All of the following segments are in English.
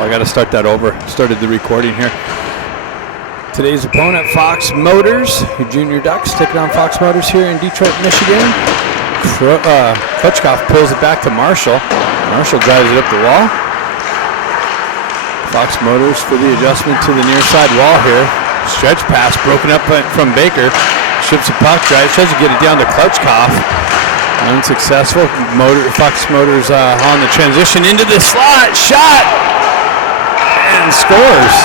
I got to start that over. Started the recording here. Today's opponent, Fox Motors. Your Junior Ducks taking on Fox Motors here in Detroit, Michigan. Klutchkov pulls it back to Marshall. Marshall drives it up the wall. Fox Motors for the adjustment to the near side wall here. Stretch pass broken up from Baker. Ships the puck, tries to get it down to Klutchkov. Unsuccessful. Fox Motors on the transition into the slot. Shot! And scores.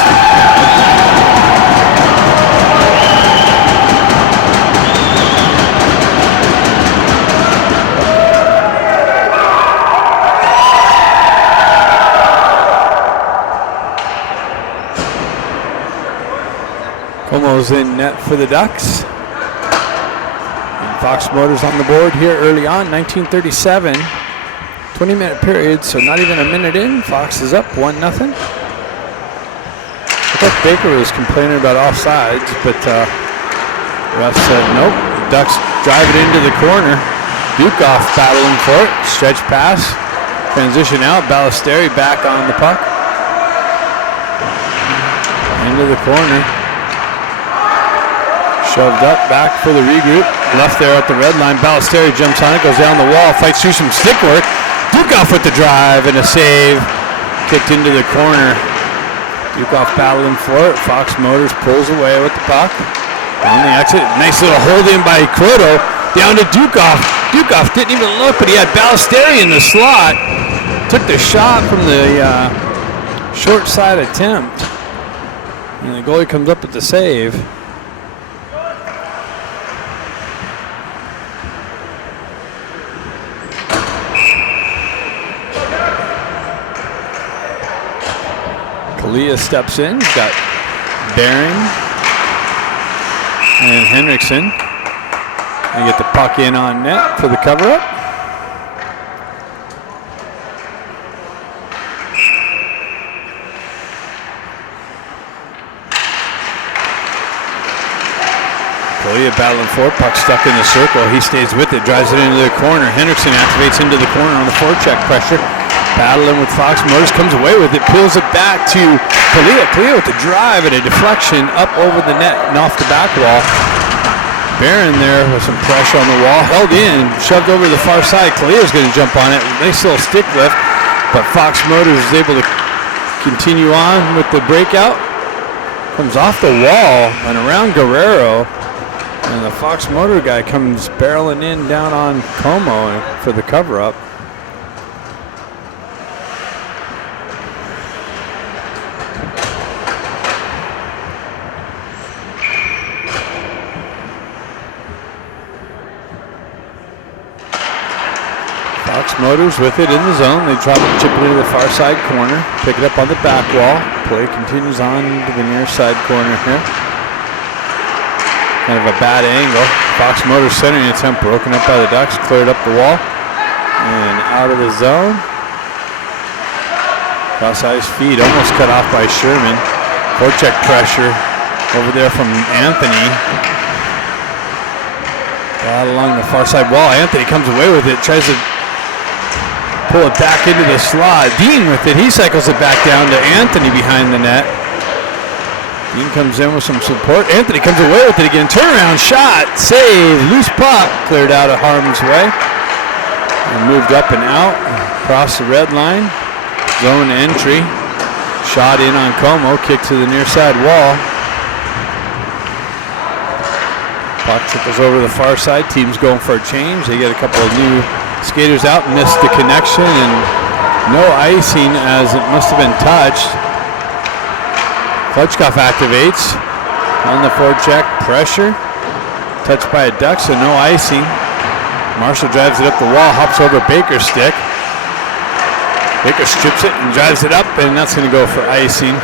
Como's in net for the Ducks. And Fox Motors on the board here early on, 1937. 20-minute period, so not even a minute in. Fox is up 1-0. I thought Baker was complaining about offsides, but ref said nope. Ducks drive it into the corner. Dukov battling for it. Stretch pass. Transition out. Ballesteri back on the puck. Into the corner. Shoved up, back for the regroup. Left there at the red line. Ballesteri jumps on it, goes down the wall, fights through some stick work. Dukov with the drive and a save. Kicked into the corner. Dukov battling for it. Fox Motors pulls away with the puck. On the exit, nice little hold in by Croto. Down to Dukov. Dukov didn't even look, but he had Ballesteri in the slot. Took the shot from the short side attempt. And the goalie comes up with the save. Kalia steps in. He's got Bering and Henriksen. They get the puck in on net for the cover-up. Kalia battling for it. Puck stuck in the circle. He stays with it. Drives it into the corner. Henriksen activates into the corner on the forecheck pressure. Battling with Fox Motors, comes away with it, peels it back to Kalia. Kalia with the drive and a deflection up over the net and off the back wall. Barron there with some pressure on the wall, held in, shoved over to the far side. Kalia's going to jump on it. Nice little stick lift, but Fox Motors is able to continue on with the breakout. Comes off the wall and around Guerrero, and the Fox Motor guy comes barreling in down on Como for the cover-up. Fox Motors with it in the zone. They try to chip it into the far side corner. Pick it up on the back wall. Play continues on to the near side corner here. Kind of a bad angle. Fox Motors centering attempt broken up by the Ducks. Cleared up the wall. And out of the zone. Cross-ice feed almost cut off by Sherman. Forecheck pressure over there from Anthony. Out along the far side wall. Anthony comes away with it. Tries to pull it back into the slot. Dean with it. He cycles it back down to Anthony behind the net. Dean comes in with some support. Anthony comes away with it again. Turnaround shot. Save. Loose puck. Cleared out of harm's way. And moved up and out. Across the red line. Zone entry. Shot in on Como. Kick to the near side wall. Puck trickles over the far side. Team's going for a change. They get a couple of new skaters out. Missed the connection and no icing as it must have been touched. Klutchkov activates on the forecheck. Pressure. Touched by a Duck, so no icing. Marshall drives it up the wall. Hops over Baker's stick. Baker strips it and drives it up, and that's going to go for icing.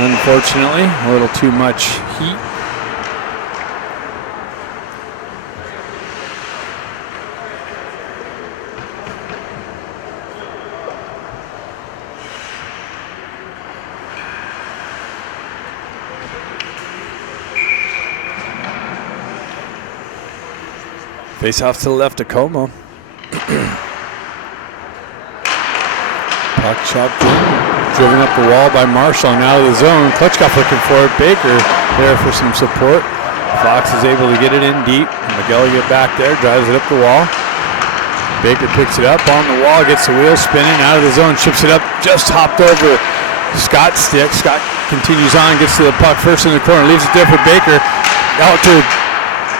Unfortunately, a little too much heat. Face off to the left of Como. Puck chopped in. Driven up the wall by Marshall and out of the zone. Klitschkoff looking for it. Baker there for some support. Fox is able to get it in deep. McGilligan back there, drives it up the wall. Baker picks it up on the wall, gets the wheel spinning out of the zone, chips it up, just hopped over Scott's stick. Scott continues on, gets to the puck first in the corner, leaves it there for Baker. Out to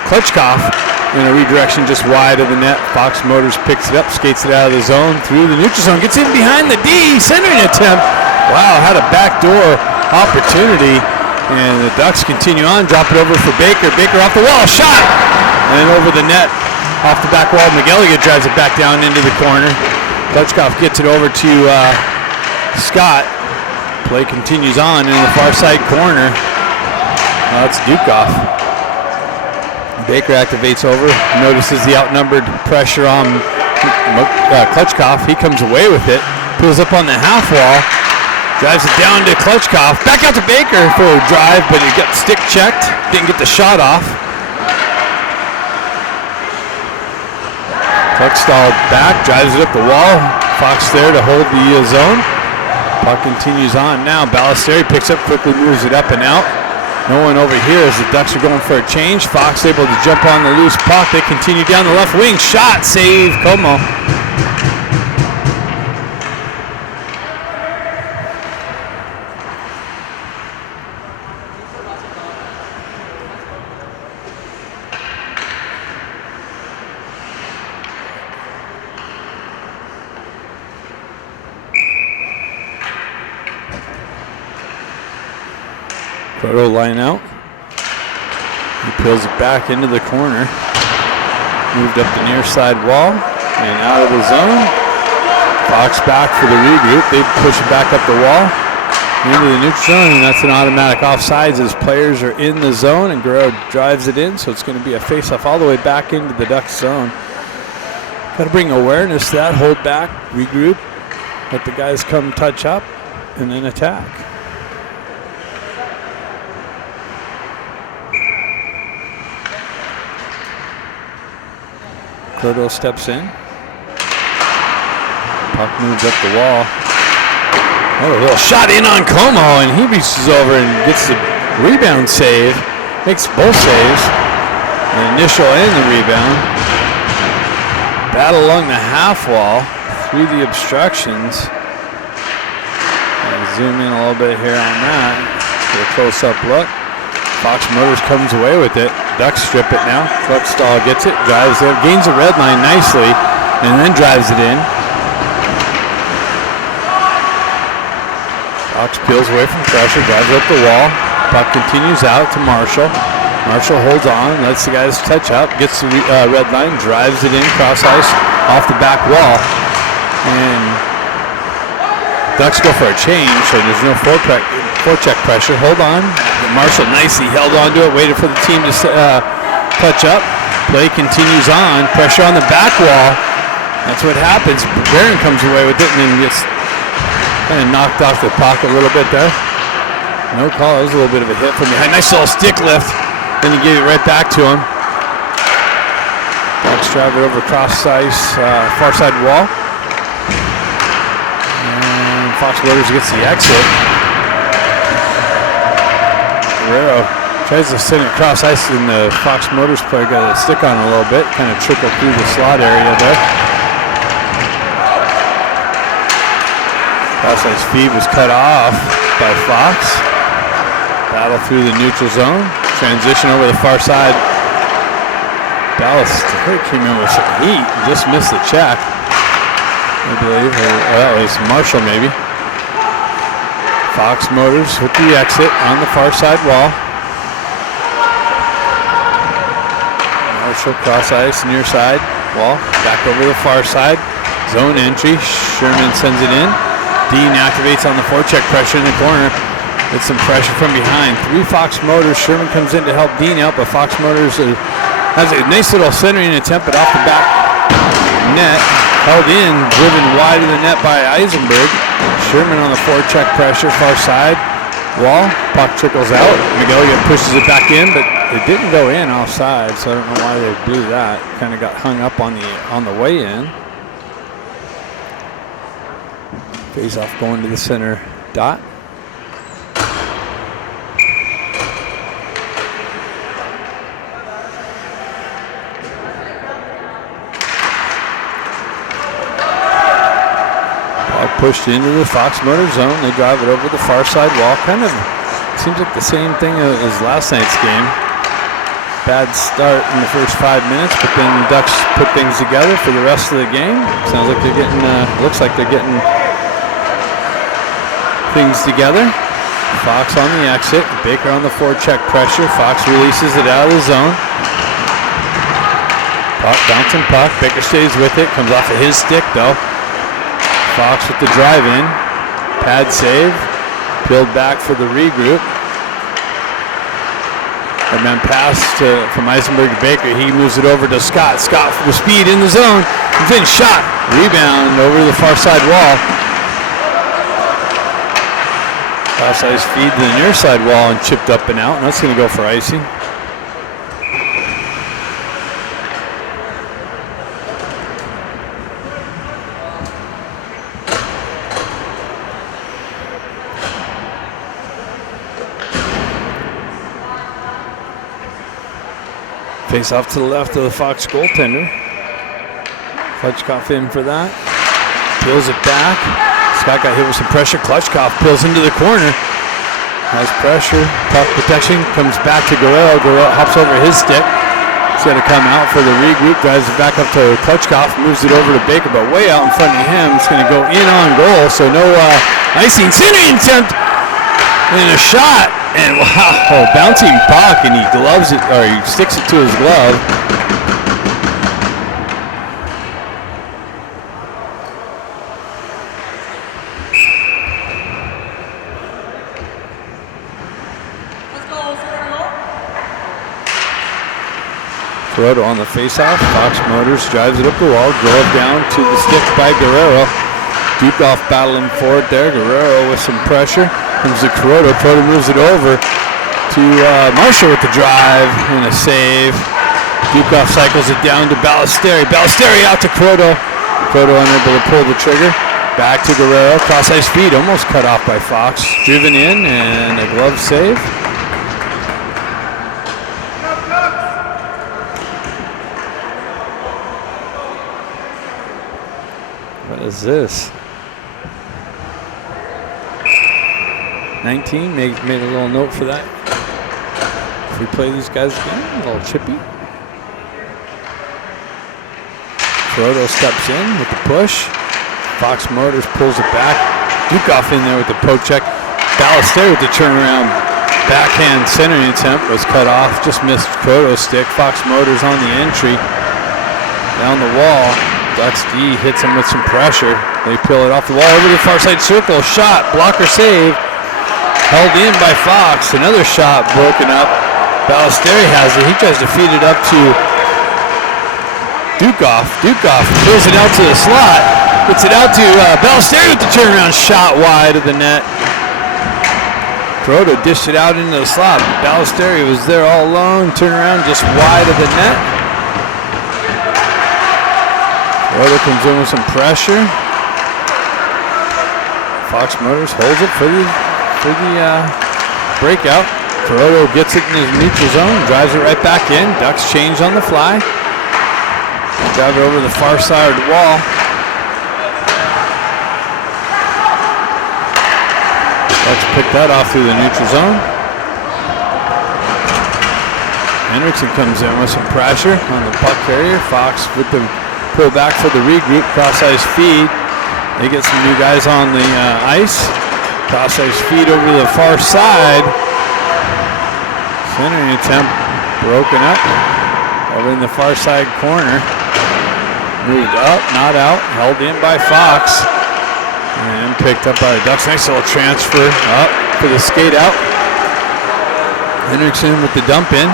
Klitschkoff in a redirection just wide of the net. Fox Motors picks it up, skates it out of the zone, through the neutral zone, gets in behind the D, centering attempt. Wow, had a backdoor opportunity, and the Ducks continue on, drop it over for Baker. Baker off the wall, shot, and over the net, off the back wall. McGilligan drives it back down into the corner. Klitschkoff gets it over to Scott. Play continues on in the far side corner. That's Dukoff. Baker activates over, notices the outnumbered pressure on Klitschkoff. He comes away with it, pulls up on the half wall, drives it down to Klitschkoff, back out to Baker for a drive, but he got stick checked, didn't get the shot off. Klitschkoff back, drives it up the wall. Fox there to hold the zone. Puck continues on now. Ballesteri picks up, quickly moves it up and out. No one over here as the Ducks are going for a change. Fox able to jump on the loose puck. They continue down the left wing. Shot, save, Como. Proto line out. He peels it back into the corner. Moved up the near side wall and out of the zone. Fox back for the regroup. They push it back up the wall into the neutral zone, and that's an automatic offsides as players are in the zone, and Guerrero drives it in, so it's going to be a face-off all the way back into the Ducks zone. Got to bring awareness to that. Hold back, regroup, let the guys come touch up, and then attack. Clodo steps in. Puck moves up the wall. Oh, a little shot in on Como, and he reaches over and gets the rebound save. Makes both saves. The initial and the rebound. Battle along the half wall through the obstructions. I'll zoom in a little bit here on that. Get a close-up look. Fox Motors comes away with it. Ducks strip it now. Klitschkoff gets it, drives it, gains the red line nicely, and then drives it in. Fox peels away from pressure, drives up the wall. Puck continues out to Marshall. Marshall holds on, lets the guys touch up, gets the red line, drives it in, cross ice, off the back wall. And Ducks go for a change, so there's no forecheck pressure. Hold on. Marshall nicely held on to it, waited for the team to touch up. Play continues on. Pressure on the back wall. That's what happens. Barron comes away with it and then gets kind of knocked off the puck a little bit there. No call. It was a little bit of a hit from behind. Nice little stick lift. Then he gave it right back to him. Ducks drive it over cross ice, far side wall. And Fox Motors gets the exit. Guerrero tries to send it across ice, and the Fox Motors player got a stick on it a little bit, kind of trickled through the slot area there. Cross ice feed was cut off by Fox. Battle through the neutral zone. Transition over the far side. Dallas came in with some heat and just missed the check, I believe. Or that was Marshall maybe. Fox Motors with the exit on the far side wall. Marshall cross ice near side wall. Back over the far side. Zone entry. Sherman sends it in. Dean activates on the forecheck pressure in the corner. Gets some pressure from behind. 3 Fox Motors. Sherman comes in to help Dean out, but Fox Motors has a nice little centering attempt, but off the back net. Held in, driven wide of the net by Eisenberg. Sherman on the forecheck pressure, far side wall. Puck trickles out. McGilligan pushes it back in, but it didn't go in offside, so I don't know why they blew that. Kind of got hung up on the way in. Face off going to the center Dot. Pushed into the Fox Motor zone. They drive it over the far side wall. Kind of seems like the same thing as last night's game. Bad start in the first 5 minutes, but then Ducks put things together for the rest of the game. Sounds like they're getting, looks like they're getting things together. Fox on the exit. Baker on the forecheck pressure. Fox releases it out of the zone. Puck, bouncing puck. Baker stays with it. Comes off of his stick though. Fox with the drive in. Pad save. Peeled back for the regroup. And then pass from Eisenberg to Baker. He moves it over to Scott. Scott with speed in the zone. Comes in, shot. Rebound over the far side wall. Cross ice feed to the near side wall and chipped up and out. And that's going to go for icing. Face off to the left of the Fox goaltender. Klutchkov in for that. Peels it back. Scott got hit with some pressure. Klutchkov peels into the corner. Has pressure. Puck protection. Comes back to Guerrero. Guerrero hops over his stick. He's got to come out for the regroup. Drives it back up to Klutchkov. Moves it over to Baker, but way out in front of him. It's going to go in on goal. So no icing. Centering attempt. And a shot. And wow, bouncing puck, and he gloves it, or he sticks it to his glove. Guerrero on the faceoff. Fox Motors drives it up the wall. Glove down to the stick by Guerrero. Dukoff battling for it there. Guerrero with some pressure. Comes to Kuroda. Kuroda moves it over to Marshall with the drive and a save. Dukoff cycles it down to Ballesteri. Ballesteri out to Kuroda. Kuroda unable to pull the trigger. Back to Guerrero. Cross ice feed almost cut off by Fox. Driven in and a glove save. What is this? 19, made a little note for that. If we play these guys again, a little chippy. Kuroda steps in with the push. Fox Motors pulls it back. Dukoff in there with the poke check. Ballesteri with the turnaround. Backhand centering attempt was cut off. Just missed Kuroda's stick. Fox Motors on the entry. Down the wall. Ducks D hits him with some pressure. They peel it off the wall over the far side circle. Shot, blocker save. Held in by Fox. Another shot broken up. Ballesteri has it. He tries to feed it up to Dukoff. Dukoff pulls it out to the slot. Gets it out to Ballesteri with the turnaround shot wide of the net. Kuroda dished it out into the slot. Ballesteri was there all alone. Turnaround just wide of the net. Kuroda comes in with some pressure. Fox Motors holds it for the breakout. Kuroda gets it in his neutral zone, drives it right back in. Ducks change on the fly. Drive it over the far side wall. Ducks pick that off through the neutral zone. Henriksen comes in with some pressure on the puck carrier. Fox with the pull back for the regroup, cross ice feed. They get some new guys on the ice. Cross ice feed over to the far side. Centering attempt broken up. Over in the far side corner. Moved up, not out. Held in by Fox. And picked up by the Ducks. Nice little transfer up for the skate out. Henriksen with the dump in.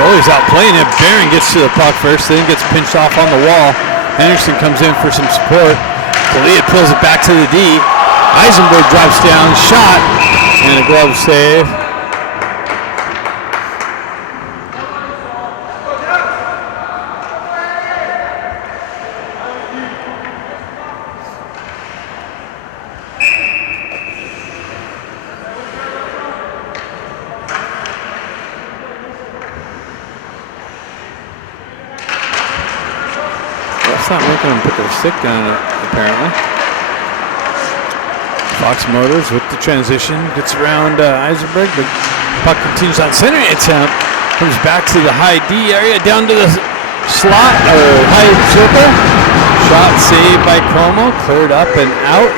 Goalie's out playing it. Barron gets to the puck first, then gets pinched off on the wall. Henriksen comes in for some support. Talia pulls it back to the D. Eisenberg drops down, shot, and a glove save. not making him put their stick down, apparently. Fox Motors with the transition. Gets around Eisenberg. The puck continues on center attempt. Comes back to the high D area. Down to the slot, or high circle. Shot saved by Como. Cleared up and out.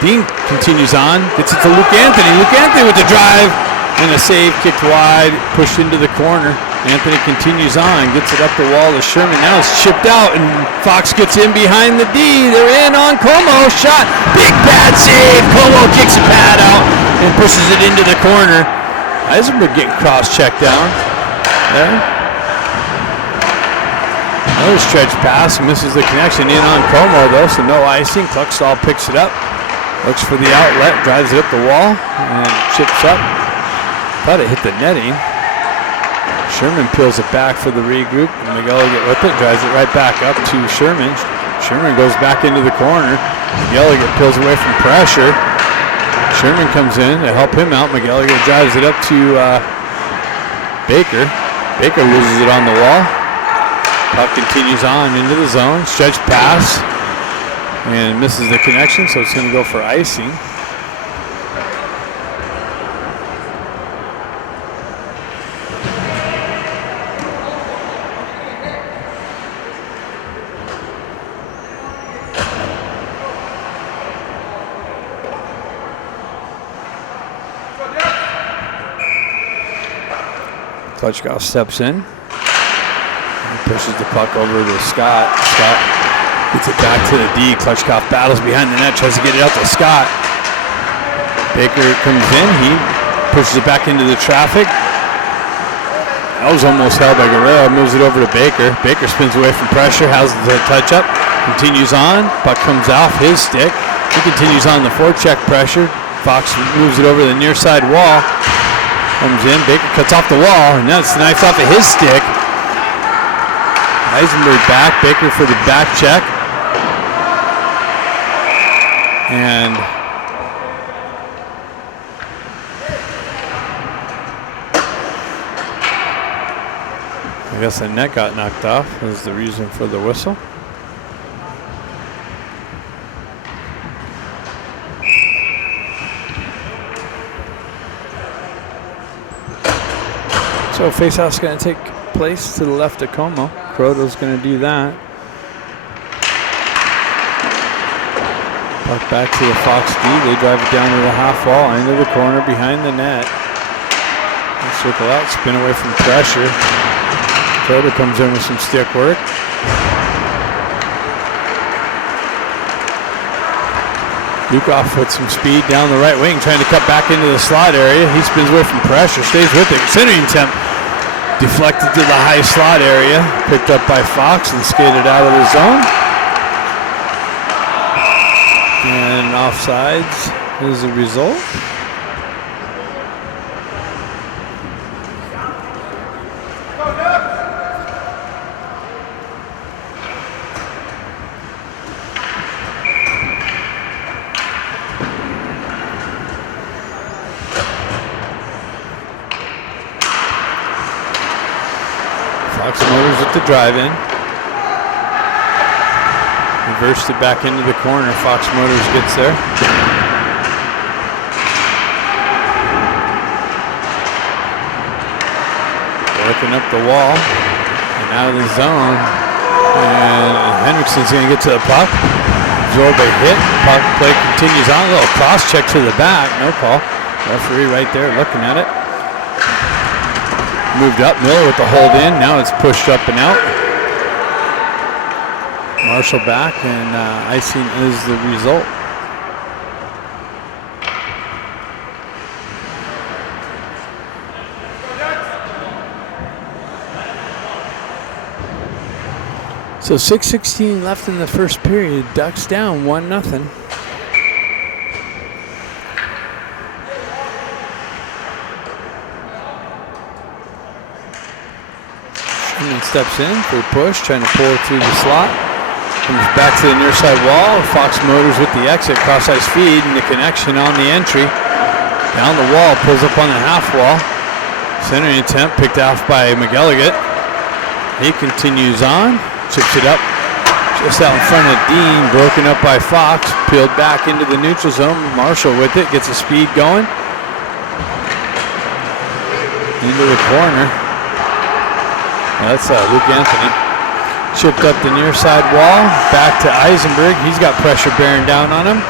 Dean continues on. Gets it to Luke Anthony. Luke Anthony with the drive. And a save, kicked wide, pushed into the corner. Anthony continues on, gets it up the wall to Sherman. Now it's chipped out, and Fox gets in behind the D. They're in on Como. Shot, big bad save. Como kicks a pad out and pushes it into the corner. Eisenberg getting cross-checked down there. Another stretch pass, misses the connection. In on Como, though, so no icing. Kluckstall picks it up, looks for the outlet, drives it up the wall, and chips up. Thought it hit the netting. Sherman peels it back for the regroup. McElligott with it, drives it right back up to Sherman. Sherman goes back into the corner. McElligott peels away from pressure. Sherman comes in to help him out. McElligott drives it up to Baker. Baker loses it on the wall. Puck continues on into the zone. Stretch pass. And misses the connection, so it's going to go for icing. Klutchkov steps in. He pushes the puck over to Scott. Scott gets it back to the D. Klutchkov battles behind the net, tries to get it out to Scott. Baker comes in. He pushes it back into the traffic. That was almost held by Guerrero. Moves it over to Baker. Baker spins away from pressure, has the touch up, continues on. Puck comes off his stick. He continues on the forecheck pressure. Fox moves it over the near side wall. Comes in, Baker cuts off the wall, and now it's knifed off of his stick. Eisenberg back, Baker for the back check. And I guess the net got knocked off is the reason for the whistle. So faceoff's going to take place to the left of Como. Croto's going to do that. Puck back to the Fox D. They drive it down to the half wall, into the corner behind the net. They circle out, spin away from pressure. Croto comes in with some stick work. Dukov with some speed down the right wing, trying to cut back into the slot area. He spins away from pressure, stays with it. Centering attempt deflected to the high slot area, picked up by Fox and skated out of the zone. And offsides is the result. Fox Motors with the drive-in. Reversed it back into the corner. Fox Motors gets there. Working up the wall and out of the zone. And Henriksen's going to get to the puck. Absorb a hit. Puck play continues on. A little cross check to the back. No call. Referee right there looking at it. Moved up, Miller with the hold in. Now it's pushed up and out. Marshall back, and icing is the result. So 6:16 left in the first period. Ducks down 1-0. Sherman steps in for a push, trying to pull it through the slot. Comes back to the near side wall. Fox Motors with the exit, cross ice feed, and the connection on the entry. Down the wall, pulls up on the half wall. Centering attempt picked off by McElligott. He continues on, chips it up. Just out in front of Dean, broken up by Fox, peeled back into the neutral zone. Marshall with it, gets the speed going. Into the corner. That's Luke Anthony. Chipped up the near side wall, back to Eisenberg. He's got pressure bearing down on him.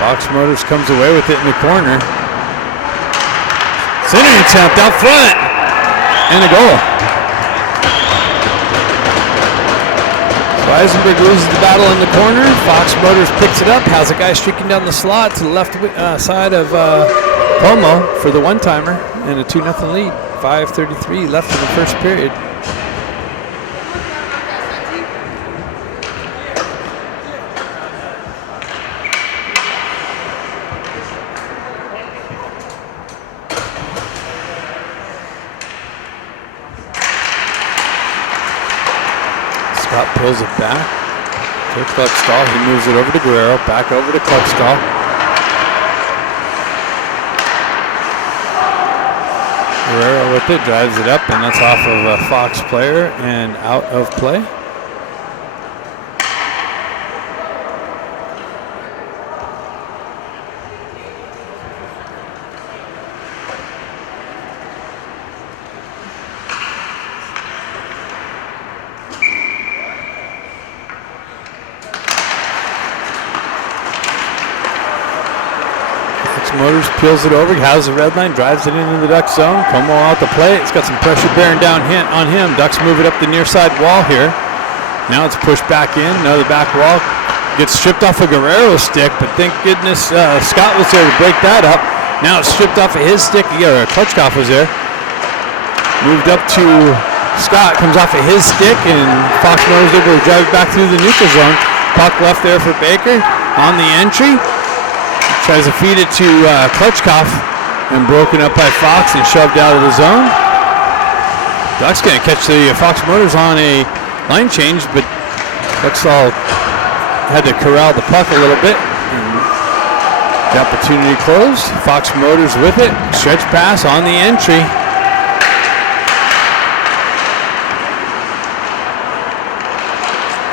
Fox Motors comes away with it in the corner. Centering attempt out front, and a goal. Eisenberg loses the battle in the corner. Fox Motors picks it up, has a guy streaking down the slot to the left side of Como for the one-timer, and a 2-0 lead. 5:33 left in the first period. Scott pulls it back to Kluckstall. He moves it over to Guerrero, back over to Kluckstall. Guerrero with it, drives it up, and that's off of a Fox player and out of play. Motors peels it over, has the red line, drives it into the Duck zone. Como out the play. It's got some pressure bearing down on him. Ducks move it up the near side wall here. Now it's pushed back in. Now the back wall gets stripped off a Guerrero's stick, but thank goodness Scott was there to break that up. Now it's stripped off of his stick. Yeah, Klutchkov was there. Moved up to Scott, comes off of his stick, and Fox Motors able to drive it back through the neutral zone. Puck left there for Baker on the entry. Tries to feed it to Klutchkov, and broken up by Fox and shoved out of the zone. Ducks going to catch the Fox Motors on a line change, but Kluckstall had to corral the puck a little bit. The opportunity closed. Fox Motors with it. Stretch pass on the entry.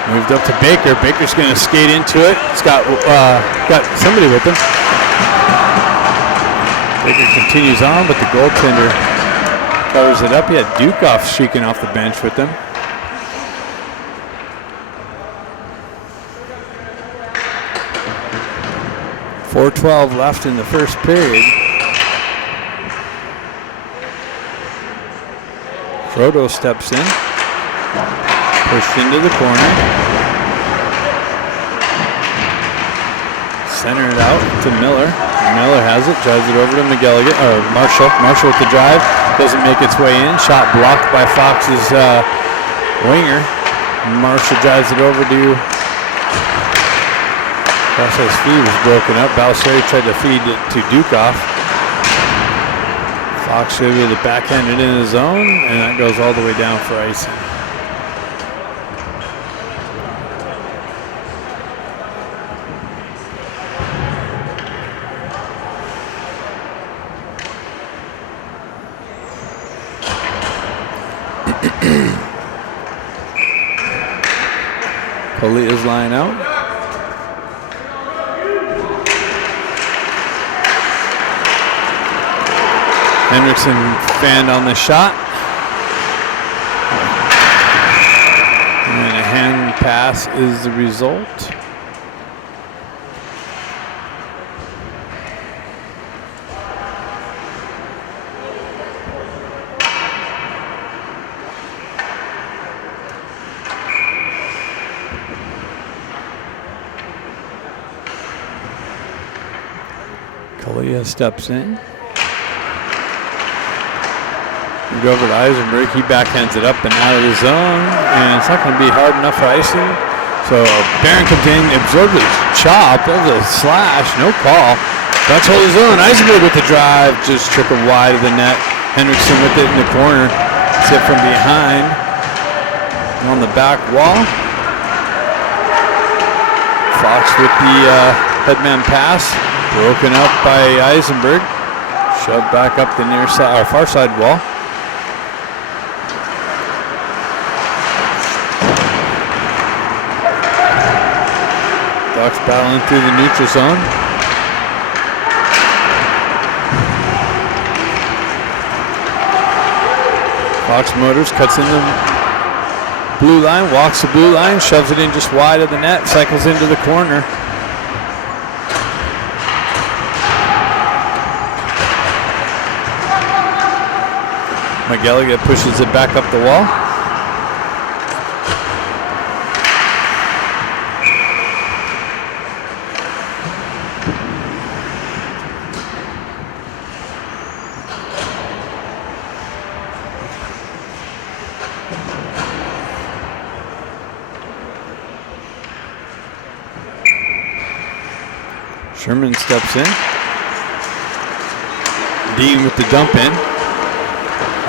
Moved up to Baker. Baker's going to skate into it. It's got somebody with him. Baker continues on, but the goaltender covers it up. He had Dukoff streaking off the bench with him. .4:12 left in the first period. Frodo steps in. Pushed into the corner. Center it out to Miller. Miller has it, drives it over to McGilligan, or Marshall. Marshall with the drive, doesn't make its way in. Shot blocked by Fox's winger. Marshall drives it over to His feed was broken up. Balsari tried to feed it to Dukoff. Fox able to backhand it in the zone, and that goes all the way down for icing. Polia's line out. Hendrickson fanned on the shot. And a hand pass is the result. Kalia steps in. We go over to Eisenberg. He backhands it up and out of the zone, and it's not going to be hard enough for icing. So Barron comes in, absorbs a chop, of the slash, no call. Ducks hold his own. Eisenberg with the drive, just trickled wide of the net. Hendrickson with it in the corner. It's hit from behind. On the back wall. Fox with the headman pass. Broken up by Eisenberg. Shoved back up the near side, or far side wall. Fox battling through the neutral zone. Fox Motors cuts in the blue line, walks the blue line, shoves it in just wide of the net, cycles into the corner. McElligott pushes it back up the wall. Sherman steps in. Dean with the dump in.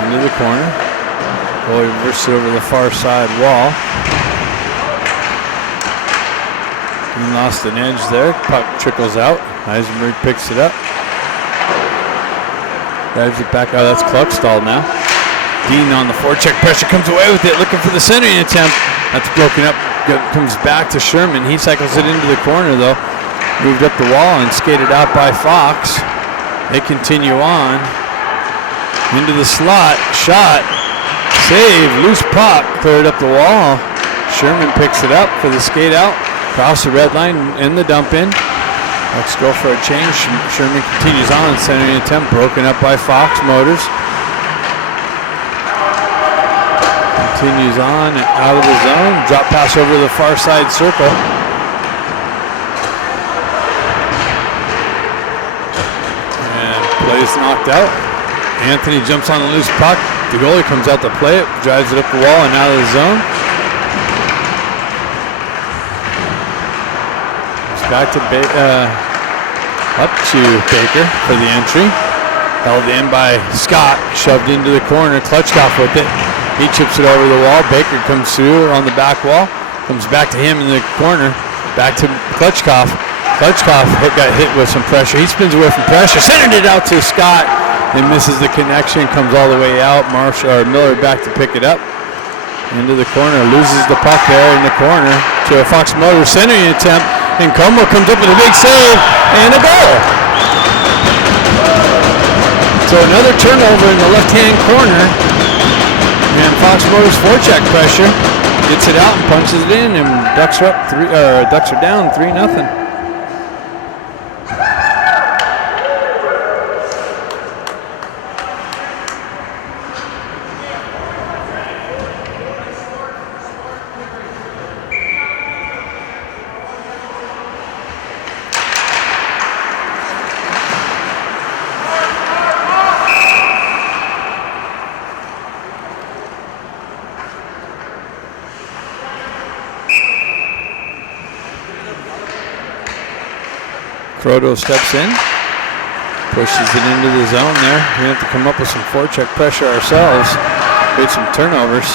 Into the corner. Goalie reverses it over the far side wall. Dean lost an edge there. Puck trickles out. Eisenberg picks it up. Drives it back out. That's Kluckstall now. Dean on the forecheck pressure comes away with it, looking for the centering attempt. That's broken up. Comes back to Sherman. He cycles it into the corner though. Moved up the wall and skated out by Fox. They continue on. Into the slot. Shot. Save. Loose puck. Cleared up the wall. Sherman picks it up for the skate out. Across the red line and the dump in. Let's go for a change. Sherman continues on. Centering attempt broken up by Fox Motors. Continues on and out of the zone. Drop pass over the far side circle. Plays knocked out. Anthony jumps on the loose puck. The goalie comes out to play it, drives it up the wall and out of the zone. It's back to up to Baker for the entry. Held in by Scott, shoved into the corner. Klutchkov with it. He chips it over the wall. Baker comes through on the back wall. Comes back to him in the corner. Back to Klutchkov. Klutchkov got hit with some pressure. He spins away from pressure, centered it out to Scott, and misses the connection. Comes all the way out. Miller back to pick it up. Into the corner, loses the puck there in the corner to a Fox Motors centering attempt, and Como comes up with a big save and a goal. So another turnover in the left-hand corner, and Fox Motors forecheck pressure gets it out and punches it in, and Ducks are down 3-0. Croto steps in, pushes it into the zone there. We have to come up with some forecheck pressure ourselves, create some turnovers.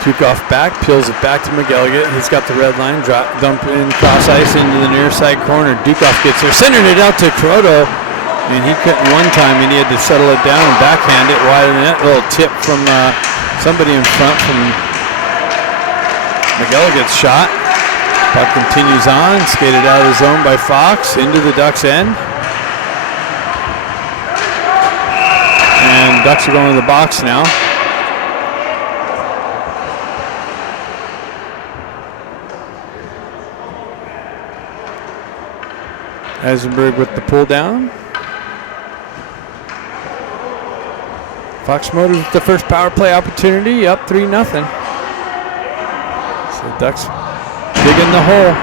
Tukov back, peels it back to McElligott. He's got the red line, dump in cross ice into the near side corner. Dukov gets there, centered it out to Croto, and he couldn't one time, and he had to settle it down and backhand it wide of the net. A little tip from somebody in front from McElligott's shot. Puck continues on, skated out of the zone by Fox, into the Ducks' end. And Ducks are going to the box now. Eisenberg with the pull down. Fox Motors with the first power play opportunity, up 3-0. So Ducks digging the hole.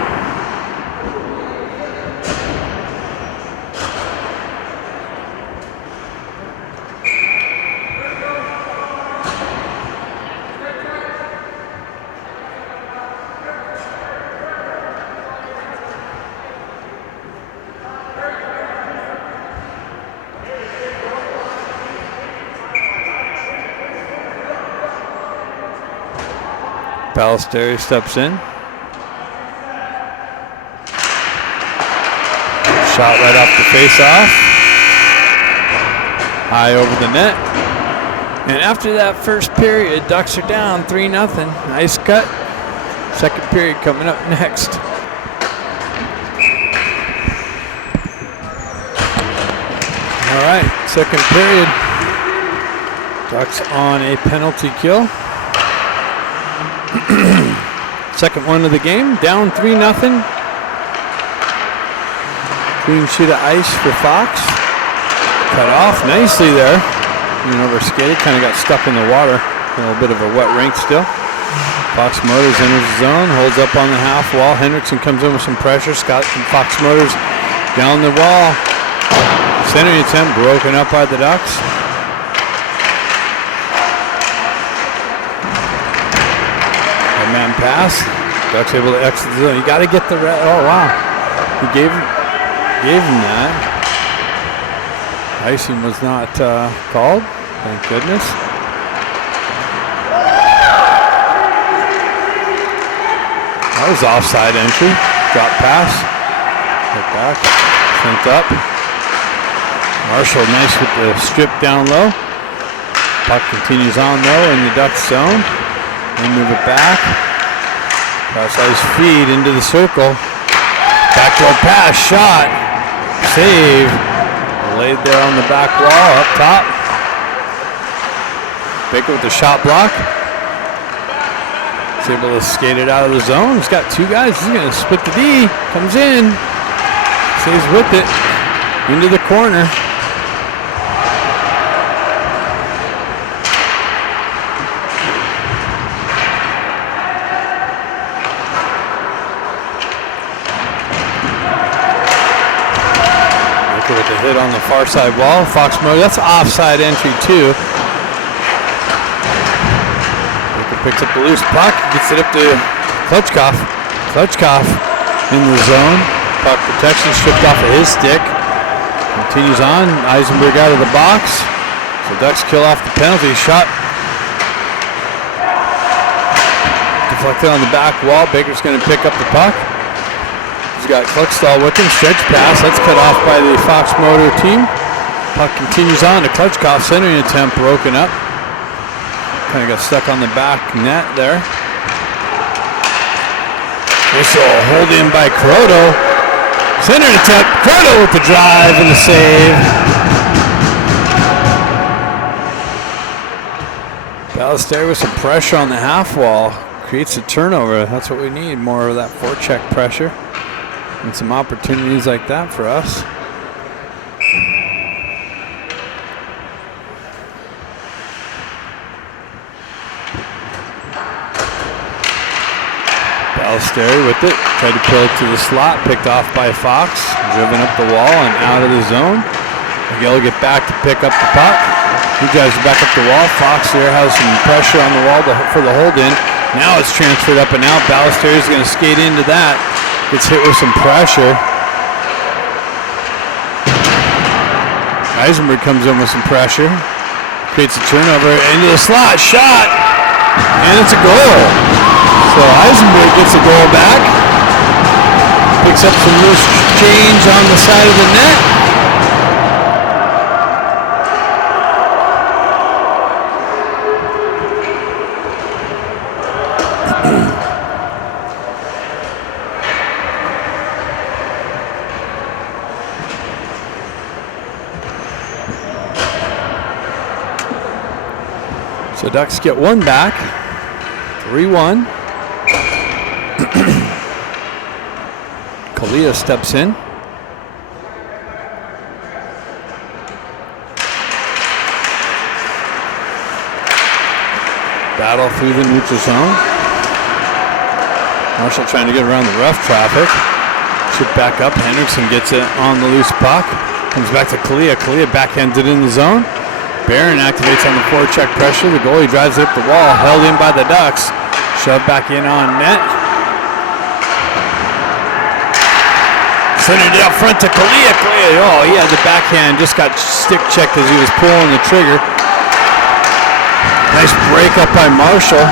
Ballesteri steps in. Shot right off the face-off. High over the net. And after that first period, Ducks are down 3-0. Nice cut. Second period coming up next. All right, second period. Ducks on a penalty kill. Second one of the game, down 3-0. Clean sheet of ice for Fox. Cut off nicely there. And over skated, kind of got stuck in the water. A little bit of a wet rink still. Fox Motors enters the zone, holds up on the half wall. Hendrickson comes in with some pressure. Scott from Fox Motors down the wall. Centering attempt broken up by the Ducks. Man pass. Ducks able to exit the zone. You got to get the red. Oh wow, he gave him that. Icing was not called. Thank goodness. That was offside entry. Drop pass. Get back. Sent up. Marshall nice with the strip down low. Puck continues on though in the Ducks zone. They move it back. Cross ice feed into the circle. Backdoor pass, shot. Save. Laid there on the back wall, up top. Baker with the shot block. He's able to skate it out of the zone. He's got two guys. He's going to split the D. Comes in. Stays with it. Into the corner. With the hit on the far side wall. Fox Motors, that's offside entry too. Baker picks up the loose puck, gets it up to Klutchkov. Klutchkov in the zone. Puck protection stripped off of his stick. Continues on. Eisenberg out of the box. So Ducks kill off the penalty shot. Deflected on the back wall. Baker's going to pick up the puck. He's got Klutchstall with him, stretch pass, that's cut off by the Fox Motor team. Puck continues on to Klutchkov, centering attempt broken up. Kind of got stuck on the back net there. Whistle, hold in by Croto. Centering attempt, Croto with the drive and the save. Ballester with some pressure on the half wall. Creates a turnover, that's what we need, more of that forecheck pressure. And some opportunities like that for us. Ballesteri with it. Tried to pull it to the slot. Picked off by Fox. Driven up the wall and out of the zone. Miguel will get back to pick up the puck. He drives it back up the wall. Fox there has some pressure on the wall for the hold in. Now it's transferred up and out. Ballesteri is going to skate into that. Gets hit with some pressure. Eisenberg comes in with some pressure. Creates a turnover into the slot. Shot! And it's a goal. So Eisenberg gets the goal back. Picks up some loose change on the side of the net. So Ducks get one back, 3-1. Kalia steps in. Battle through the neutral zone. Marshall trying to get around the rough traffic. Chip back up, Hendrickson gets it on the loose puck. Comes back to Kalia, Kalia backhanded in the zone. Barron activates on the forecheck pressure. The goalie drives it up the wall, held in by the Ducks. Shoved back in on net. Centered it up front to Kalia. Kalia, oh, he had the backhand, just got stick checked as he was pulling the trigger. Nice break up by Marshall.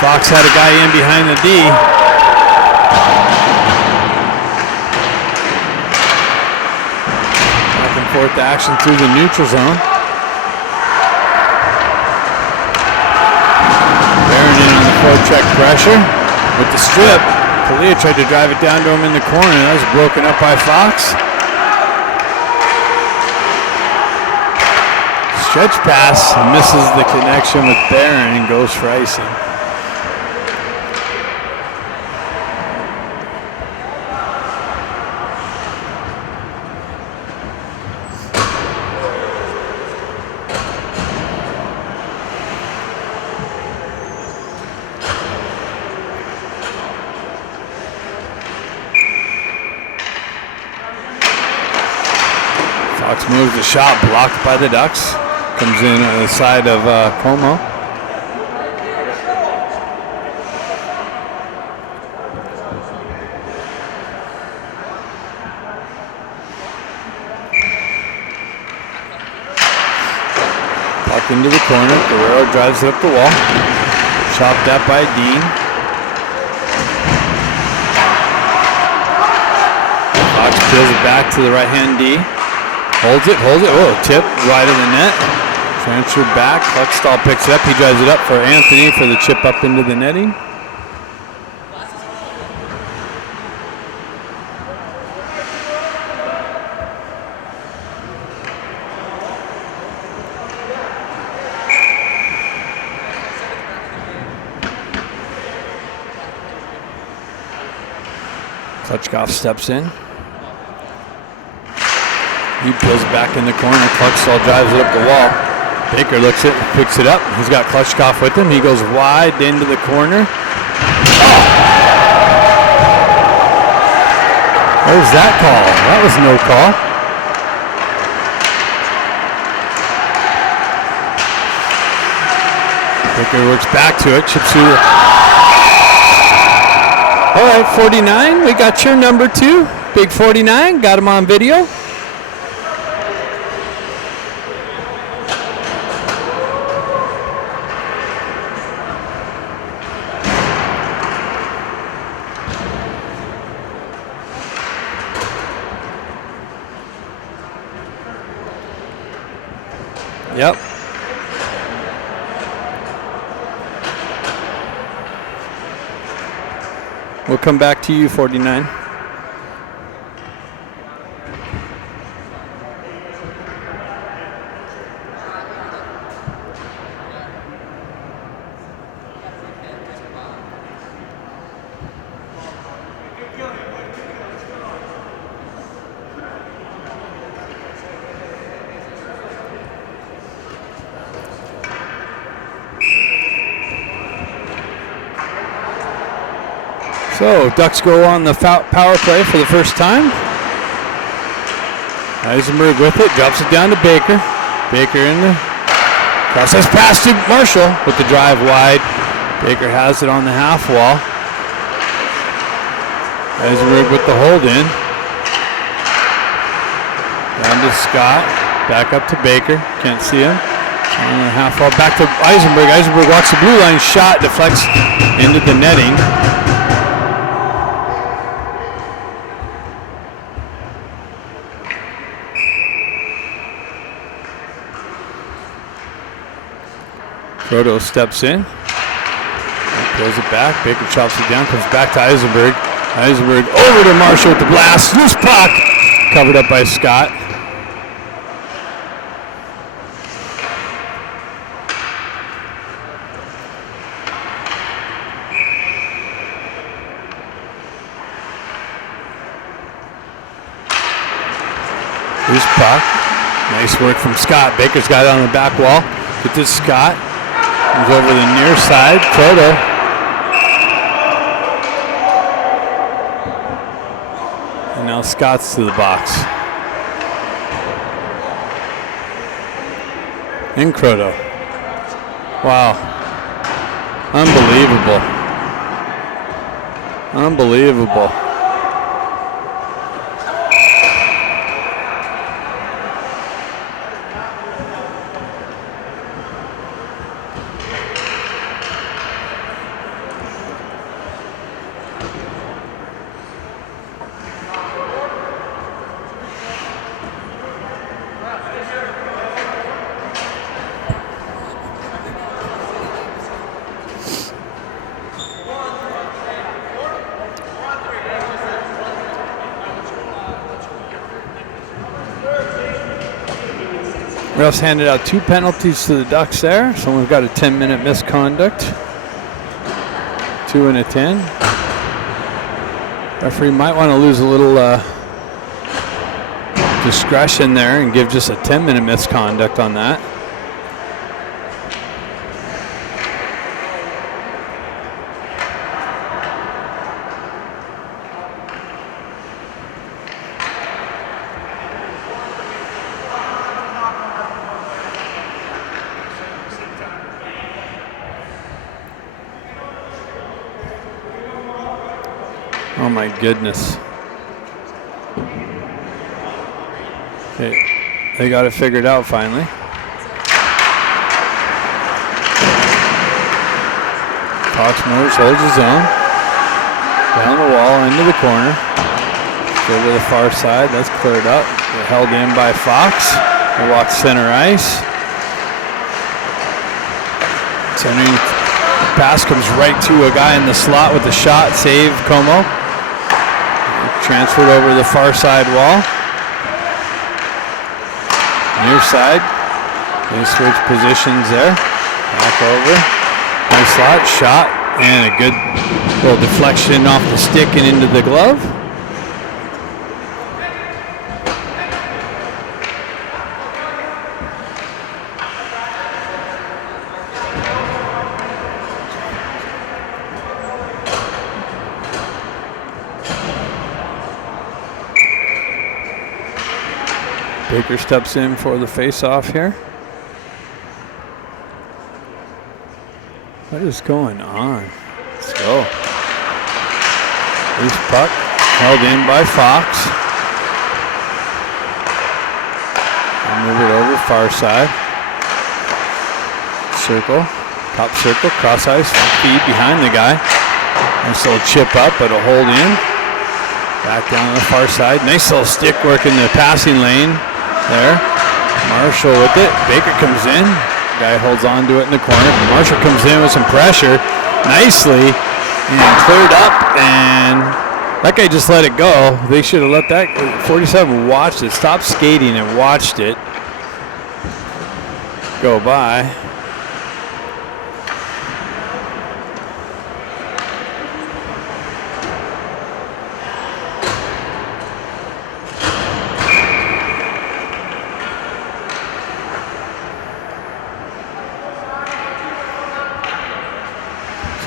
Fox had a guy in behind the D. Fourth action through the neutral zone. Barron in on the forecheck pressure with the strip. Kalia tried to drive it down to him in the corner. That was broken up by Fox. Stretch pass, misses the connection with Barron and goes for icing. Fox moves the shot, blocked by the Ducks. Comes in on the side of Como. Puck into the corner. Guerrero drives it up the wall. Chopped up by Dean. Fox peels it back to the right-hand D. Holds it. Oh, tip wide of the net. Transfer back. Cluckstall picks it up. He drives it up for Anthony for the chip up into the netting. Klutchkov steps in. He pulls back in the corner. Klutchkov drives it up the wall. Baker looks at it, picks it up. He's got Klutchkov with him. He goes wide into the corner. Oh! What was that call? That was no call. Baker works back to it. Chips through. All right, 49. We got your number 2. Big 49. Got him on video. Yep. We'll come back to you, 49. So, Ducks go on the power play for the first time. Eisenberg with it, drops it down to Baker. Baker in the process pass to Marshall with the drive wide. Baker has it on the half wall. Eisenberg with the hold in. Down to Scott, back up to Baker. Can't see him. On the half wall, back to Eisenberg. Eisenberg walks the blue line, shot, deflects into the netting. Croto steps in, pulls it back. Baker chops it down, comes back to Eisenberg. Eisenberg over to Marshall with the blast. Loose puck, covered up by Scott. Loose puck. Nice work from Scott. Baker's got it on the back wall. Get to Scott. Comes over the near side. Croto. And now Scott's to the box. And Croto. Wow. Unbelievable. Unbelievable. Refs handed out 2 penalties to the Ducks there. Someone's got a 10-minute misconduct. 2 and a 10. Referee might want to lose a little discretion there and give just a 10-minute misconduct on that. Oh my goodness. They got it figured out finally. Fox Motors holds his own. Down the wall, into the corner. Go to the far side, that's cleared up. They're held in by Fox. They walk center ice. Centering pass comes right to a guy in the slot with the shot. Save, Como. Transferred over to the far side wall. Near side. They switch positions there. Back over. Nice slot. Shot. And a good little deflection off the stick and into the glove. Baker steps in for the face-off here. What is going on? Let's go. Loose puck held in by Fox. I'll move it over far side. Circle, top circle, cross ice, feed behind the guy. Nice little chip up, but a hold in. Back down on the far side. Nice little stick work in the passing lane. There, Marshall with it. Baker comes in. Guy holds on to it in the corner. Marshall comes in with some pressure, nicely, and cleared up. And that guy just let it go. They should have let that 47 watched it, stopped skating and watched it go by.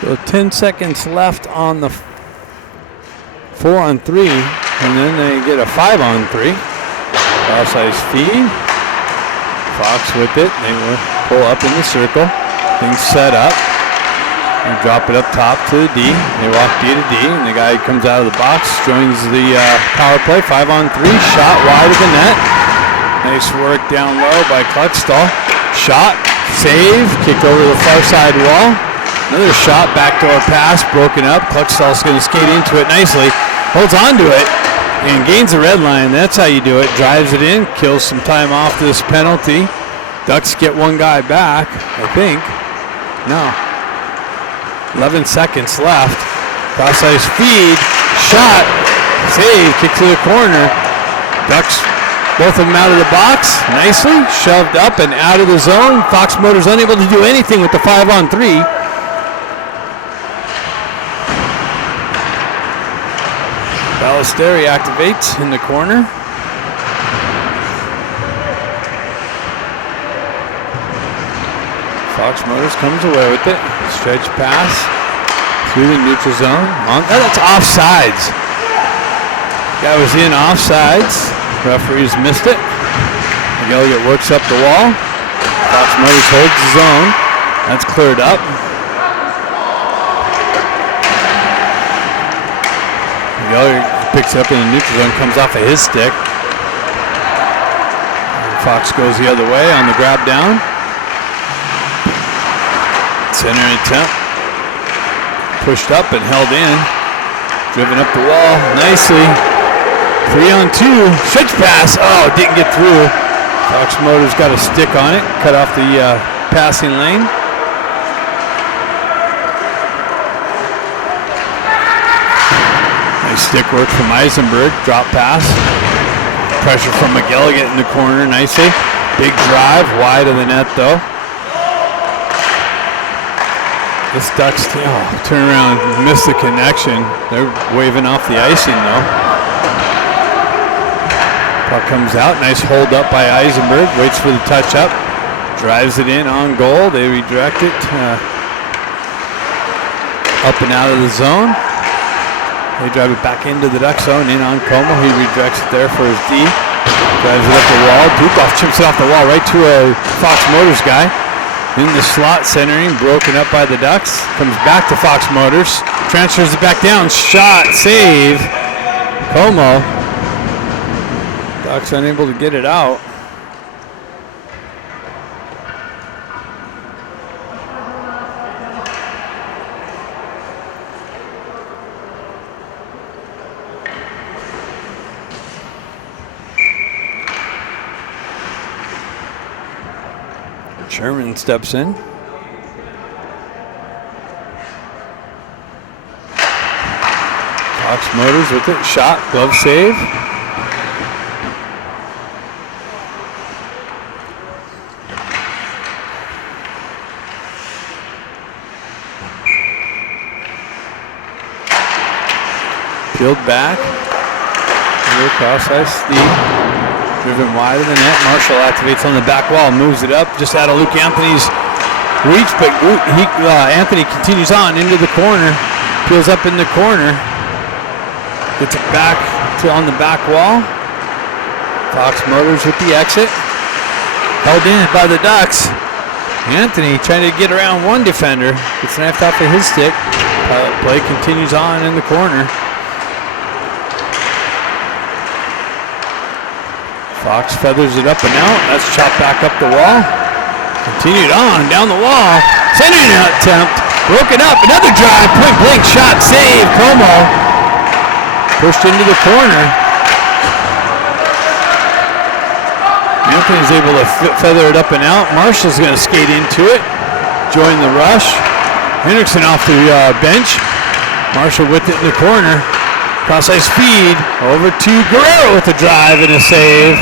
So 10 seconds left on the 4-on-3, and then they get a 5-on-3. Cross ice feed. Fox with it. They will pull up in the circle. Things set up. And drop it up top to the D. They walk D to D, and the guy comes out of the box, joins the power play. 5-on-3, shot wide of the net. Nice work down low by Cluckstall. Shot, save, kicked over to the far side wall. Another shot, backdoor pass, broken up. Cluckstall's going to skate into it nicely. Holds on to it and gains the red line. That's how you do it. Drives it in, kills some time off this penalty. Ducks get one guy back, I think. No. 11 seconds left. Cross ice feed, shot, save, kick to the corner. Ducks, both of them out of the box, nicely shoved up and out of the zone. Fox Motors unable to do anything with the 5-on-3. Ballesteri activates in the corner. Fox Motors comes away with it. Stretch pass through the neutral zone. That's offsides. Guy was in offsides. Referees missed it. Elliott works up the wall. Fox Motors holds the zone. That's cleared up. Elliott picks it up in the neutral zone, comes off of his stick. And Fox goes the other way on the grab down. Center attempt. Pushed up and held in. Driven up the wall nicely. 3-on-2. Stretch pass. Oh, didn't get through. Fox Motors got a stick on it. Cut off the passing lane. Stick work from Eisenberg, drop pass. Pressure from McGill getting in the corner nicely. Big drive, wide of the net though. This Ducks turn around and miss the connection. They're waving off the icing though. Puck comes out, nice hold up by Eisenberg, waits for the touch up, drives it in on goal. They redirect it up and out of the zone. They drive it back into the Duck zone, in on Como. He redirects it there for his D. Drives it up the wall. Dukov chips it off the wall right to a Fox Motors guy. In the slot, centering, broken up by the Ducks. Comes back to Fox Motors. Transfers it back down. Shot, save. Como. Ducks unable to get it out. Sherman steps in. Fox Motors with it. Shot, glove save. Peeled back. Here across ice, Steve. Driven wide of the net. Marshall activates on the back wall, moves it up just out of Luke Anthony's reach, but Anthony continues on into the corner, peels up in the corner, gets it back to on the back wall. Fox Motors with the exit, held in by the Ducks. Anthony trying to get around one defender, gets knifed off of his stick. Play continues on in the corner. Fox feathers it up and out. That's chopped back up the wall. Continued on down the wall. Centering attempt. Broken up. Another drive. Point blank shot. Save. Como. Pushed into the corner. Anthony's able to feather it up and out. Marshall's going to skate into it. Join the rush. Hendrickson off the bench. Marshall with it in the corner. Cross ice feed. Over to Guerrero with a drive and a save.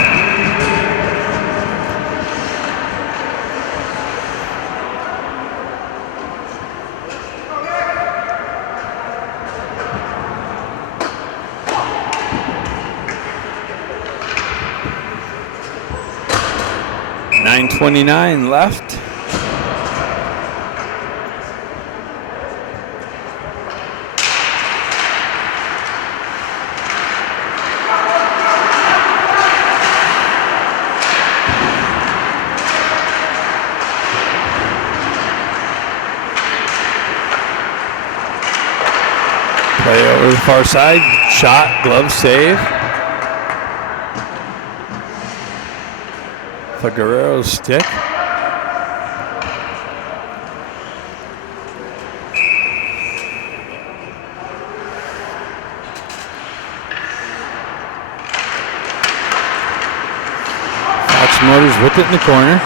.29 left. Play over the far side. Shot, glove save. For Guerrero's stick. Fox Motors with it in the corner.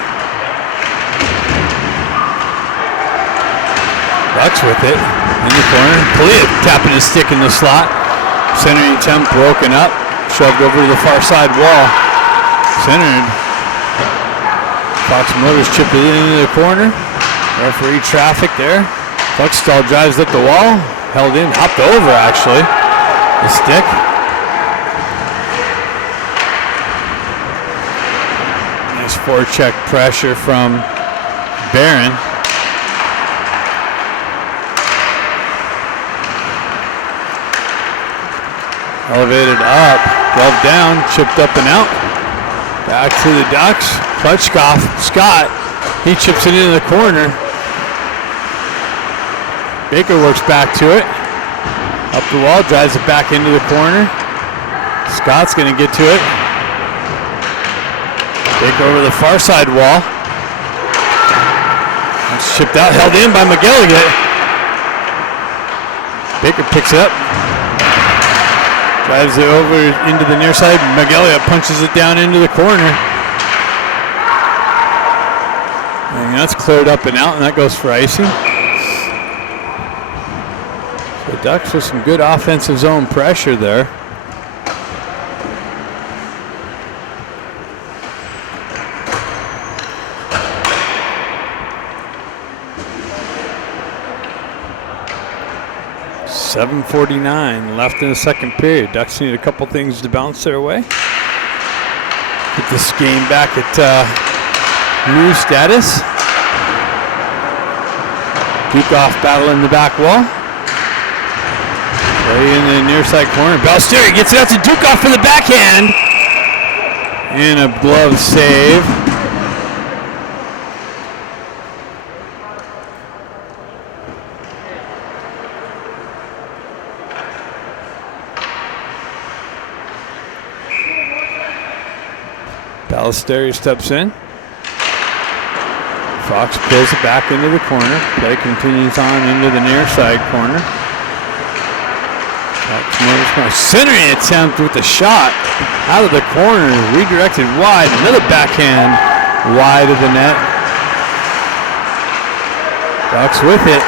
Ducks with it in the corner. Kalia tapping his stick in the slot. Centering attempt broken up. Shoved over to the far side wall. Centered. Fox Motors chipped it into the corner. Referee traffic there. Buckstall drives up the wall. Held in. Hopped over, actually. The stick. Nice forecheck pressure from Barron. Elevated up. Glove down. Chipped up and out. Back to the Ducks. Klutchkov, Scott, he chips it into the corner. Baker works back to it. Up the wall, drives it back into the corner. Scott's going to get to it. Baker over the far side wall. It's chipped out, held in by McGilligan. Baker picks it up. Drives it over into the near side. McGilligan punches it down into the corner. And that's cleared up and out, and that goes for icing. So Ducks with some good offensive zone pressure there. 7:49 left in the second period. Ducks need a couple things to bounce their way. Get this game back at new status. Dukoff battling the back wall. Play in the near side corner. Ballesteri gets it out to Dukoff for the backhand. And a glove save. Ballesteri steps in. Fox pulls it back into the corner. Play continues on into the near side corner. Centering attempt with the shot out of the corner, redirected wide. Another backhand wide of the net. Ducks with it.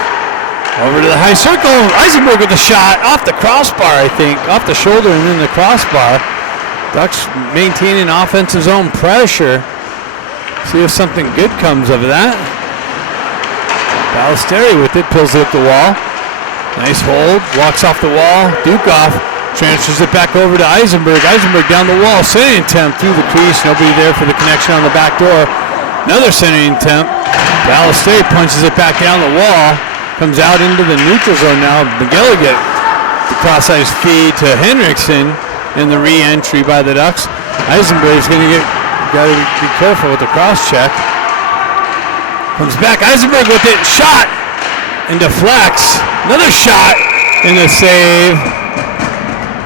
Over to the high circle. Eisenberg with the shot off the crossbar, I think. Off the shoulder and then the crossbar. Ducks maintaining offensive zone pressure. See if something good comes of that. Ballesteri with it, pulls it up the wall. Nice hold, walks off the wall. Dukoff transfers it back over to Eisenberg. Eisenberg down the wall, centering attempt through the crease. Nobody there for the connection on the back door. Another centering attempt. Ballesteri punches it back down the wall. Comes out into the neutral zone now. McGilligan, the cross-ice feed to Henriksen in the re-entry by the Ducks. Eisenberg's going to gotta be careful with the cross check. Comes back, Eisenberg with it, shot, and deflects. Another shot, and a save.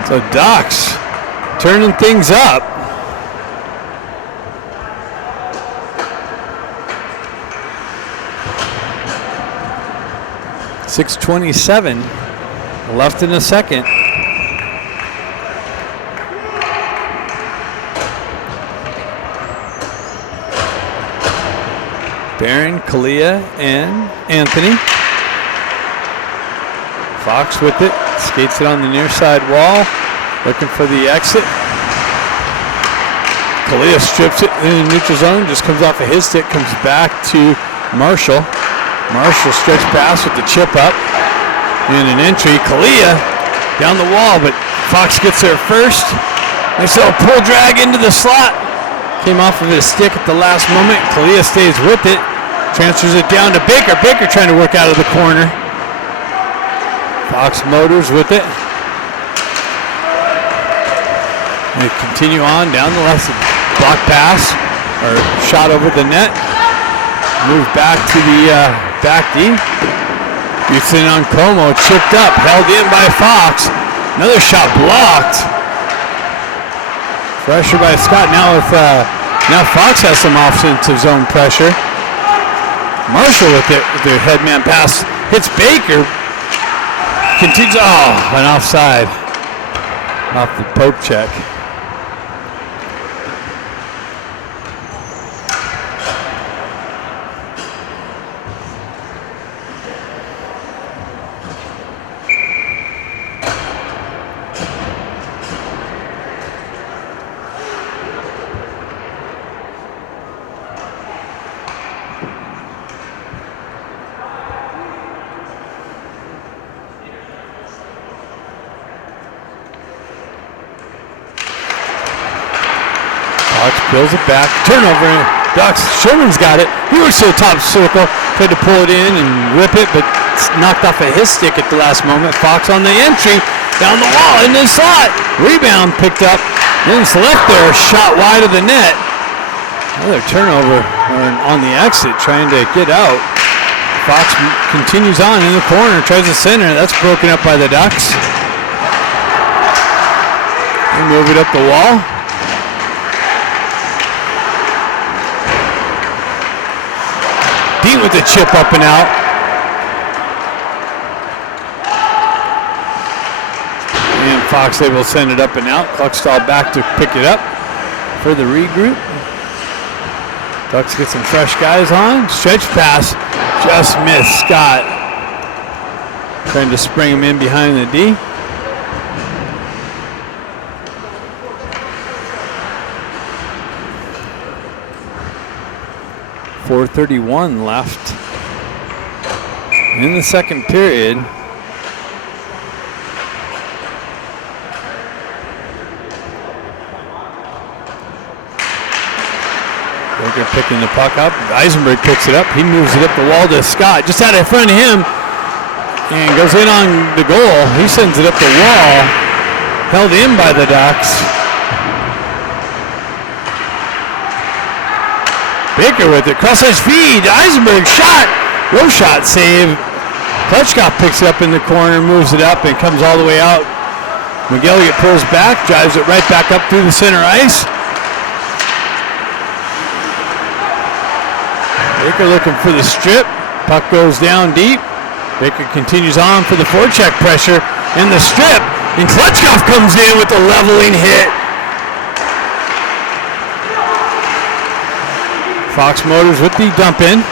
So Ducks turning things up. .627 left in the second. Barron, Kalia, and Anthony. Fox with it, skates it on the near side wall, looking for the exit. Kalia strips it in the neutral zone, just comes off of his stick, comes back to Marshall. Marshall stretch pass with the chip up, and an entry. Kalia down the wall, but Fox gets there first. Nice little pull drag into the slot. Came off of his stick at the last moment. Kalia stays with it. Transfers it down to Baker. Baker trying to work out of the corner. Fox Motors with it. They continue on down the left. Block pass or shot over the net. Move back to the back D. Gets in on Como. Chipped up. Held in by Fox. Another shot blocked. Pressure by Scott. Now Fox has some offensive zone pressure. Marshall with it, with their headman pass, hits Baker. Continues, an offside. Off the poke check. Pulls it back, turnover, Ducks, Sherman's got it. He works to the top circle, tried to pull it in and whip it, but knocked off of his stick at the last moment. Fox on the entry, down the wall, into the slot. Rebound picked up, then it's left there, shot wide of the net. Another turnover on the exit, trying to get out. Fox continues on in the corner, tries to center, that's broken up by the Ducks. They move it up the wall. Dean with the chip up and out. And Fox able to send it up and out. Cluckstall back to pick it up for the regroup. Ducks get some fresh guys on. Stretch pass. Just missed Scott. Trying to spring him in behind the D. .431 left in the second period. Baker picking the puck up. Eisenberg picks it up. He moves it up the wall to Scott. Just out in front of him. And goes in on the goal. He sends it up the wall. Held in by the Ducks. Baker with it. Cross-ice feed. Eisenberg shot. No shot save. Klutchkov picks it up in the corner, moves it up, and comes all the way out. McGilligan pulls back, drives it right back up through the center ice. Baker looking for the strip. Puck goes down deep. Baker continues on for the forecheck pressure and the strip. And Klutchkov comes in with the leveling hit. Fox Motors with the dump in.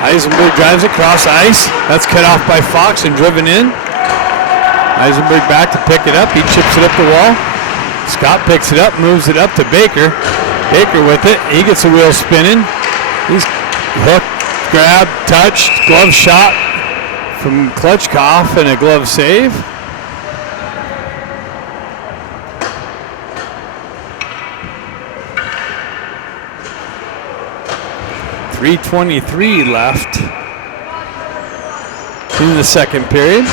Eisenberg drives across ice. That's cut off by Fox and driven in. Eisenberg back to pick it up. He chips it up the wall. Scott picks it up, moves it up to Baker. Baker with it. He gets the wheel spinning. He's hooked, grabbed, touched, glove shot from Klutchkov and a glove save. .323 left in the second period.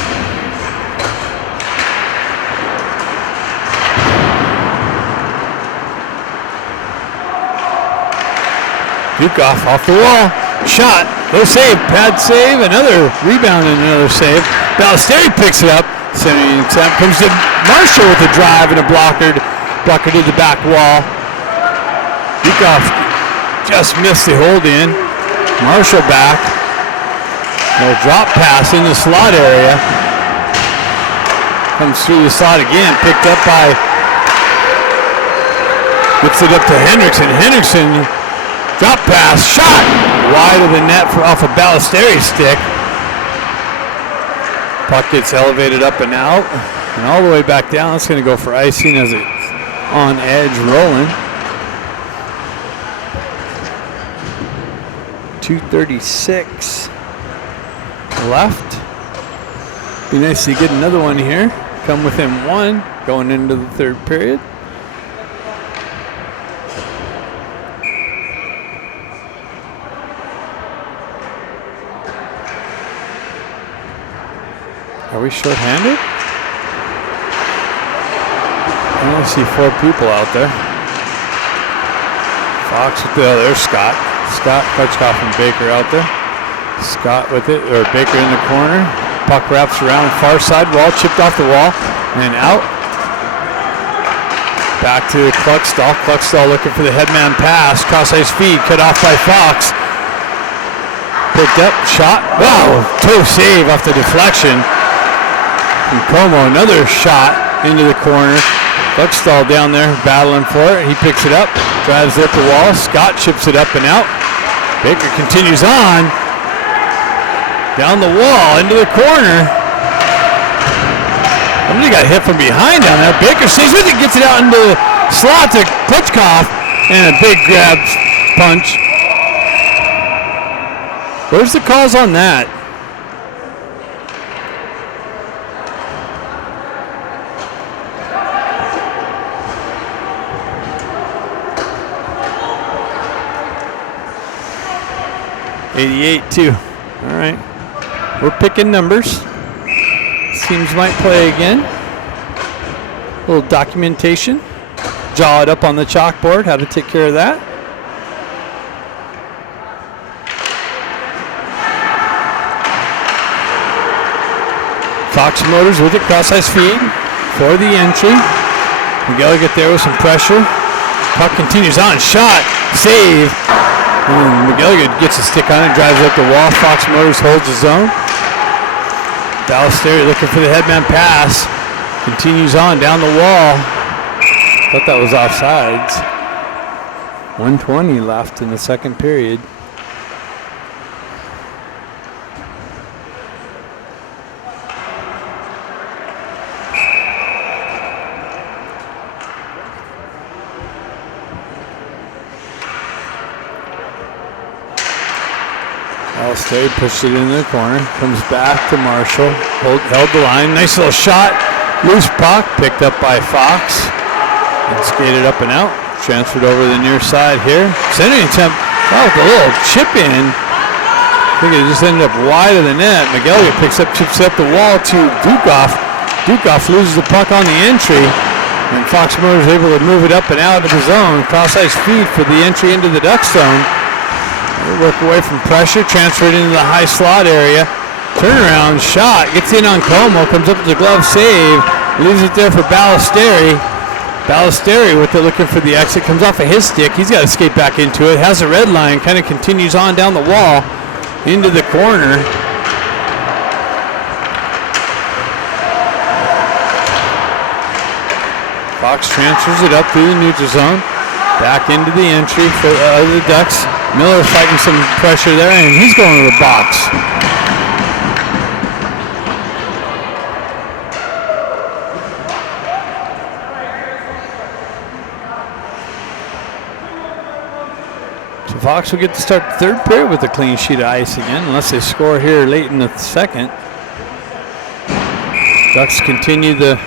Dukoff off the wall. Shot. No save. Pad save. Another rebound and another save. Ballesteri picks it up. Centering attempt. Comes to Marshall with a drive and a blocker to the back wall. Dukoff just missed the hold in. Marshall back. No drop pass in the slot area. Comes through the slot again. Picked up by. Gets it up to Hendrickson. Hendrickson. Drop pass. Shot. Wide of the net off a Ballesteri's stick. Puck gets elevated up and out. And all the way back down. It's going to go for icing as it's on edge rolling. 2:36 left. Be nice to get another one here. Come within one going into the third period. Are we short-handed? I only see 4 people out there. Fox with there's Scott. Scott, Klutchkov, and Baker out there. Scott with it, or Baker in the corner. Puck wraps around far side wall, chipped off the wall, and out. Back to Kluckstall. Kluckstall looking for the headman pass. Cross-ice feed, cut off by Fox. Picked up, shot. Wow, toe save off the deflection. From Como, another shot into the corner. Kluckstall down there battling for it. He picks it up, drives it up the wall. Scott chips it up and out. Baker continues on. Down the wall, into the corner. Somebody got hit from behind down there. Baker stays with it, gets it out into the slot to Klutchkov, and a big grab punch. Where's the calls on that? .88-2. All right. We're picking numbers. Teams might play again. A little documentation. Draw it up on the chalkboard. How to take care of that. Fox Motors with it. Cross-ice feed for the entry. McGilligan there with some pressure. Puck continues on. Shot. Save. And McGilligan gets a stick on it, drives up the wall. Fox Motors holds his own. Ballesteri looking for the headman pass. Continues on down the wall. Thought that was offsides. 1:20 left in the second period. Ballesteri pushed it into the corner. Comes back to Marshall. Held the line. Nice little shot. Loose puck picked up by Fox. And skated up and out. Transferred over the near side here. Centering attempt. Oh, with a little chip in. I think it just ended up wide of the net. McElligott chips up the wall to Dukoff. Dukoff loses the puck on the entry. And Fox Motors able to move it up and out of the zone. Cross-ice feed for the entry into the Duck zone. They work away from pressure. Transferred into the high slot area. Turnaround shot. Gets in on Como. Comes up with the glove save. Leaves it there for Ballesteri. Ballesteri with it looking for the exit. Comes off of his stick. He's got to skate back into it. Has a red line. Kind of continues on down the wall. Into the corner. Fox transfers it up through the neutral zone. Back into the entry for the Ducks. Miller fighting some pressure there, and he's going to the box. So Fox will get to start the third period with a clean sheet of ice again, unless they score here late in the second. Ducks continue the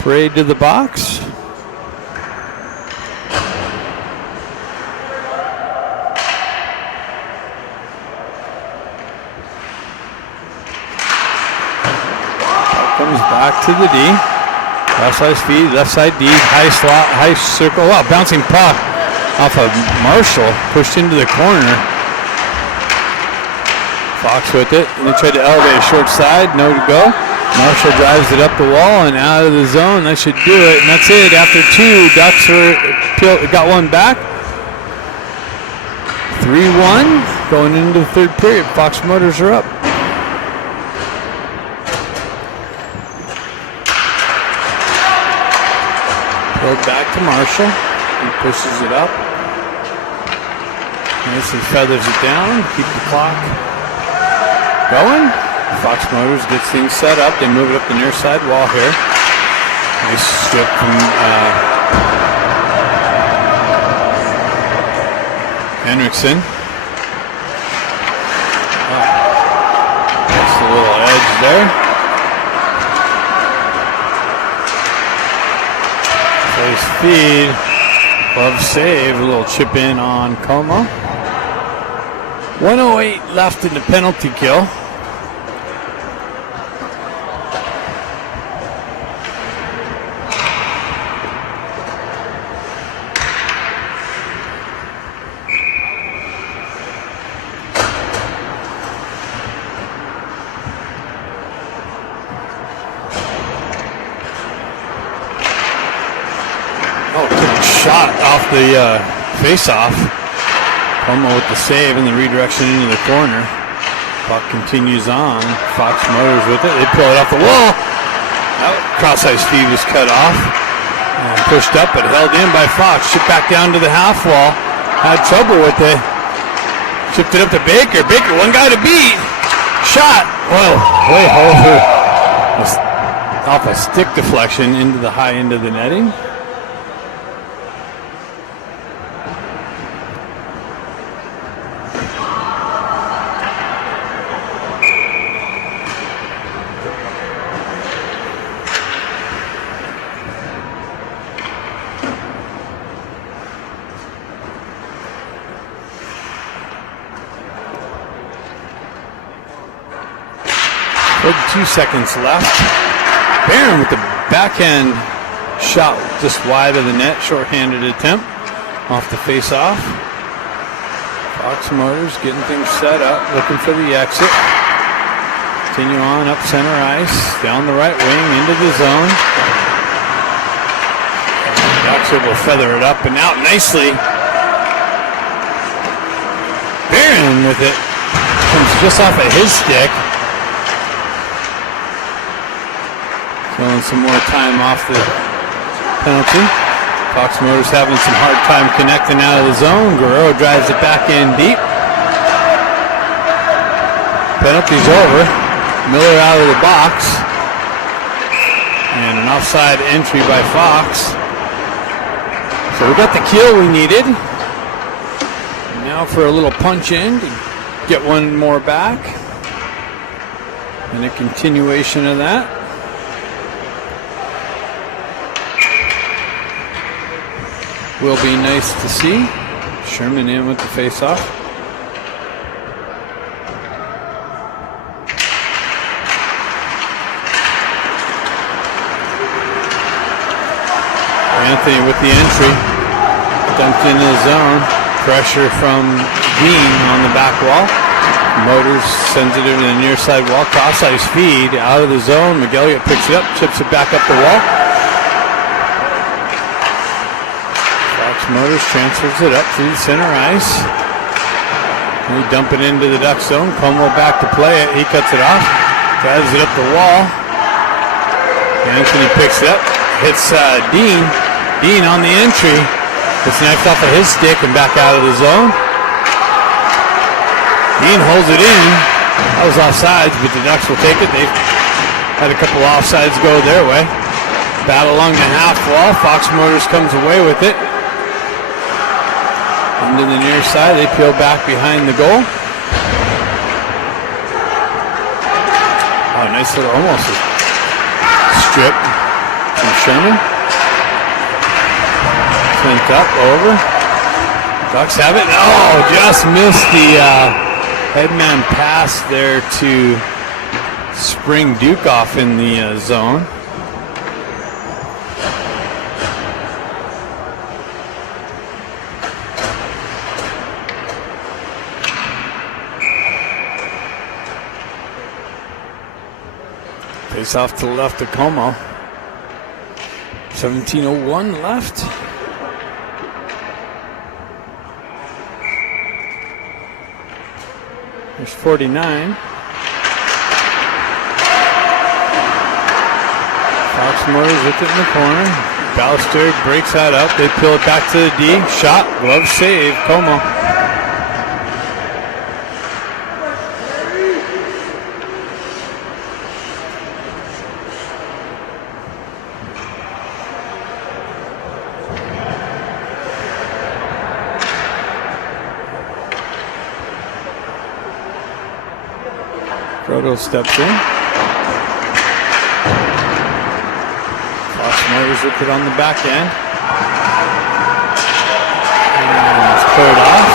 parade to the box. Comes back to the D. Left side feed, left side D, high slot, high circle. Wow, bouncing puck off of Marshall, pushed into the corner. Fox with it, and they tried to elevate a short side, no to go. Marshall drives it up the wall and out of the zone. That should do it, and that's it. After two, Ducks got one back. 3-1 going into the third period. Fox Motors are up. Pulled back to Marshall. He pushes it up. Nicely feathers it down. Keep the clock going. Fox Motors gets things set up. They move it up the near side wall here. Nice strip from Henriksen. That's a little edge there. Nice feed. Glove save. A little chip in on Como. 1:08 left in the penalty kill. Shot off the face-off. Como with the save and the redirection into the corner. Puck continues on. Fox Motors with it. They pull it off the wall. Cross-ice feed was cut off. And pushed up but held in by Fox. Shipped back down to the half wall. Had trouble with it. Shipped it up to Baker. Baker, one guy to beat. Shot. Whoa, way over. Off a stick deflection into the high end of the netting. With 2 seconds left. Barron with the backhand shot just wide of the net. Short-handed attempt off the face-off. Fox Motors getting things set up, looking for the exit. Continue on up center ice, down the right wing, into the zone. Ducks will feather it up and out nicely. Barron with it. Comes just off of his stick. Throwing some more time off the penalty. Fox Motors having some hard time connecting out of the zone. Guerrero drives it back in deep. Penalty's over. Miller out of the box. And an offside entry by Fox. So we got the kill we needed. Now for a little punch in to get one more back. And a continuation of that. will be nice to see. Sherman in with the face-off. Anthony with the entry. Dumped into the zone. Pressure from Dean on the back wall. Motors sends it into the near side wall. Cross-ice feed out of the zone. McGilligan picks it up, chips it back up the wall. Motors transfers it up to the center ice. We dump it into the Duck zone. Como back to play it. He cuts it off. Drives it up the wall. Anthony picks it up. Hits Dean. Dean on the entry. Gets knifed off of his stick and back out of the zone. Dean holds it in. That was offsides, but the Ducks will take it. They've had a couple offsides go their way. Battle along the half wall. Fox Motors comes away with it. Into the near side, they peel back behind the goal. Oh, nice little, almost a strip from Sherman. Sent up, over. Ducks have it. Oh, just missed the headman pass there to Spring Duke off in the zone. Face off to the left of Como. 17:01 left. There's 49. Fox Motors with it in the corner. Ballister breaks that up. They peel it back to the D. Shot. Glove save. Como. Proto steps in. Fox Motors with it on the back end. And it's cleared off.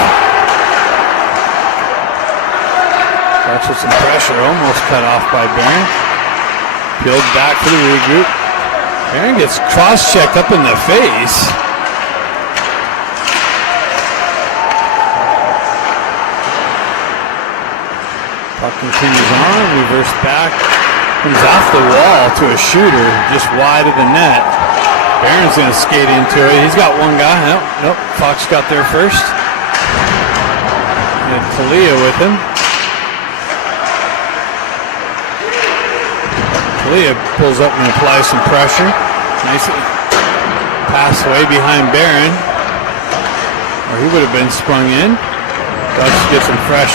That's with some pressure, almost cut off by Barron. Peeled back for the regroup. Barron gets cross-checked up in the face. Puck continues on, reverse back, comes off the wall to a shooter, just wide of the net. Barron's going to skate into it. He's got one guy. Nope. Fox got there first. And Kalia with him. Kalia pulls up and applies some pressure. Nice pass away behind Barron, or he would have been sprung in. Ducks get some fresh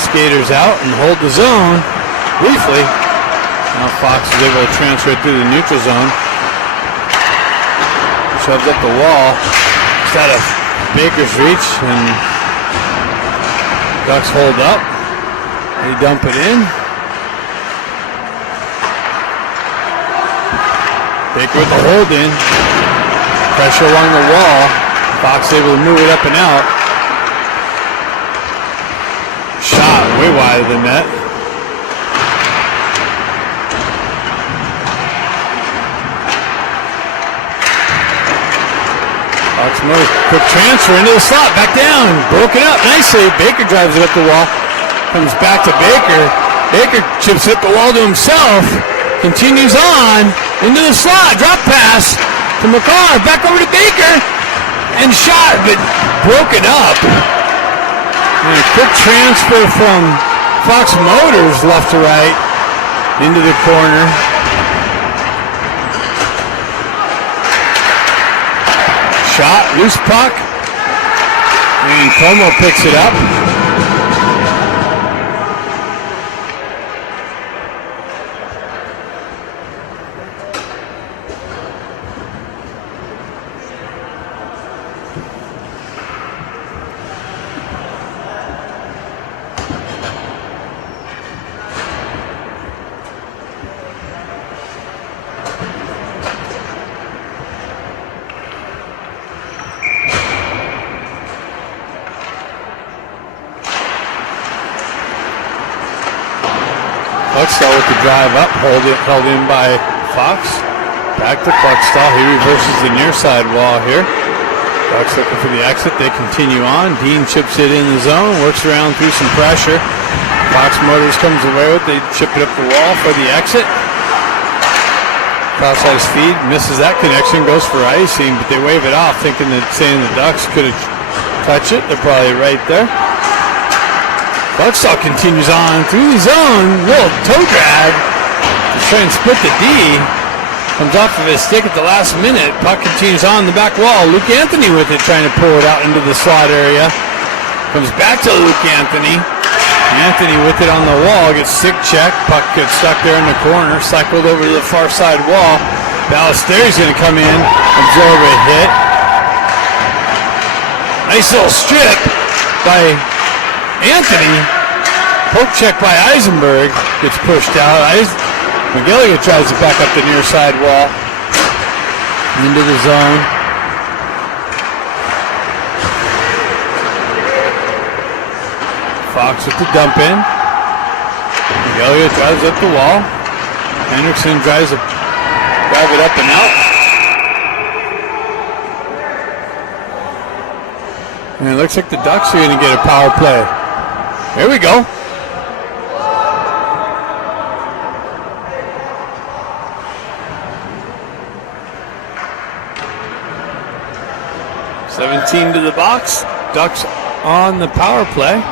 skaters out and hold the zone briefly. Now Fox is able to transfer it through the neutral zone. Shoves up the wall. It's out of Baker's reach, and Ducks hold up. They dump it in. Baker with the hold in. Pressure along the wall. Fox able to move it up and out. Shot way wide of the net. Fox Motors, quick transfer into the slot, back down, broken up nicely. Baker drives it up the wall, comes back to Baker. Baker chips it up the wall to himself, continues on into the slot, drop pass to McCarr, back over to Baker, and shot, but broken up. And a quick transfer from Fox Motors left to right into the corner. Shot, loose puck, and Como picks it up. Cluckstall with the drive up, held in by Fox. Back to Cluckstall. He reverses the near side wall here. Ducks looking for the exit. They continue on. Dean chips it in the zone, works around through some pressure. Fox Motors comes away with it. They chip it up the wall for the exit. Cross-ice feed, misses that connection, goes for icing, but they wave it off, saying the Ducks could have touched it. They're probably right there. Cluckstall continues on through the zone. Little toe drag to try and split the D. Comes off of his stick at the last minute. Puck continues on the back wall. Luke Anthony with it, trying to pull it out into the slot area. Comes back to Luke Anthony. Anthony with it on the wall, gets stick checked. Puck gets stuck there in the corner, cycled over to the far side wall. Ballesteri's going to come in, absorb a hit. Nice little strip by Anthony. Poke check by Eisenberg, gets pushed out. McGilligan tries to back up the near side wall into the zone. Fox with the dump in. McGilligan drives up the wall. Hendrickson tries to drive it up and out. And it looks like the Ducks are going to get a power play. Here we go. $17 to the box. Ducks on the power play.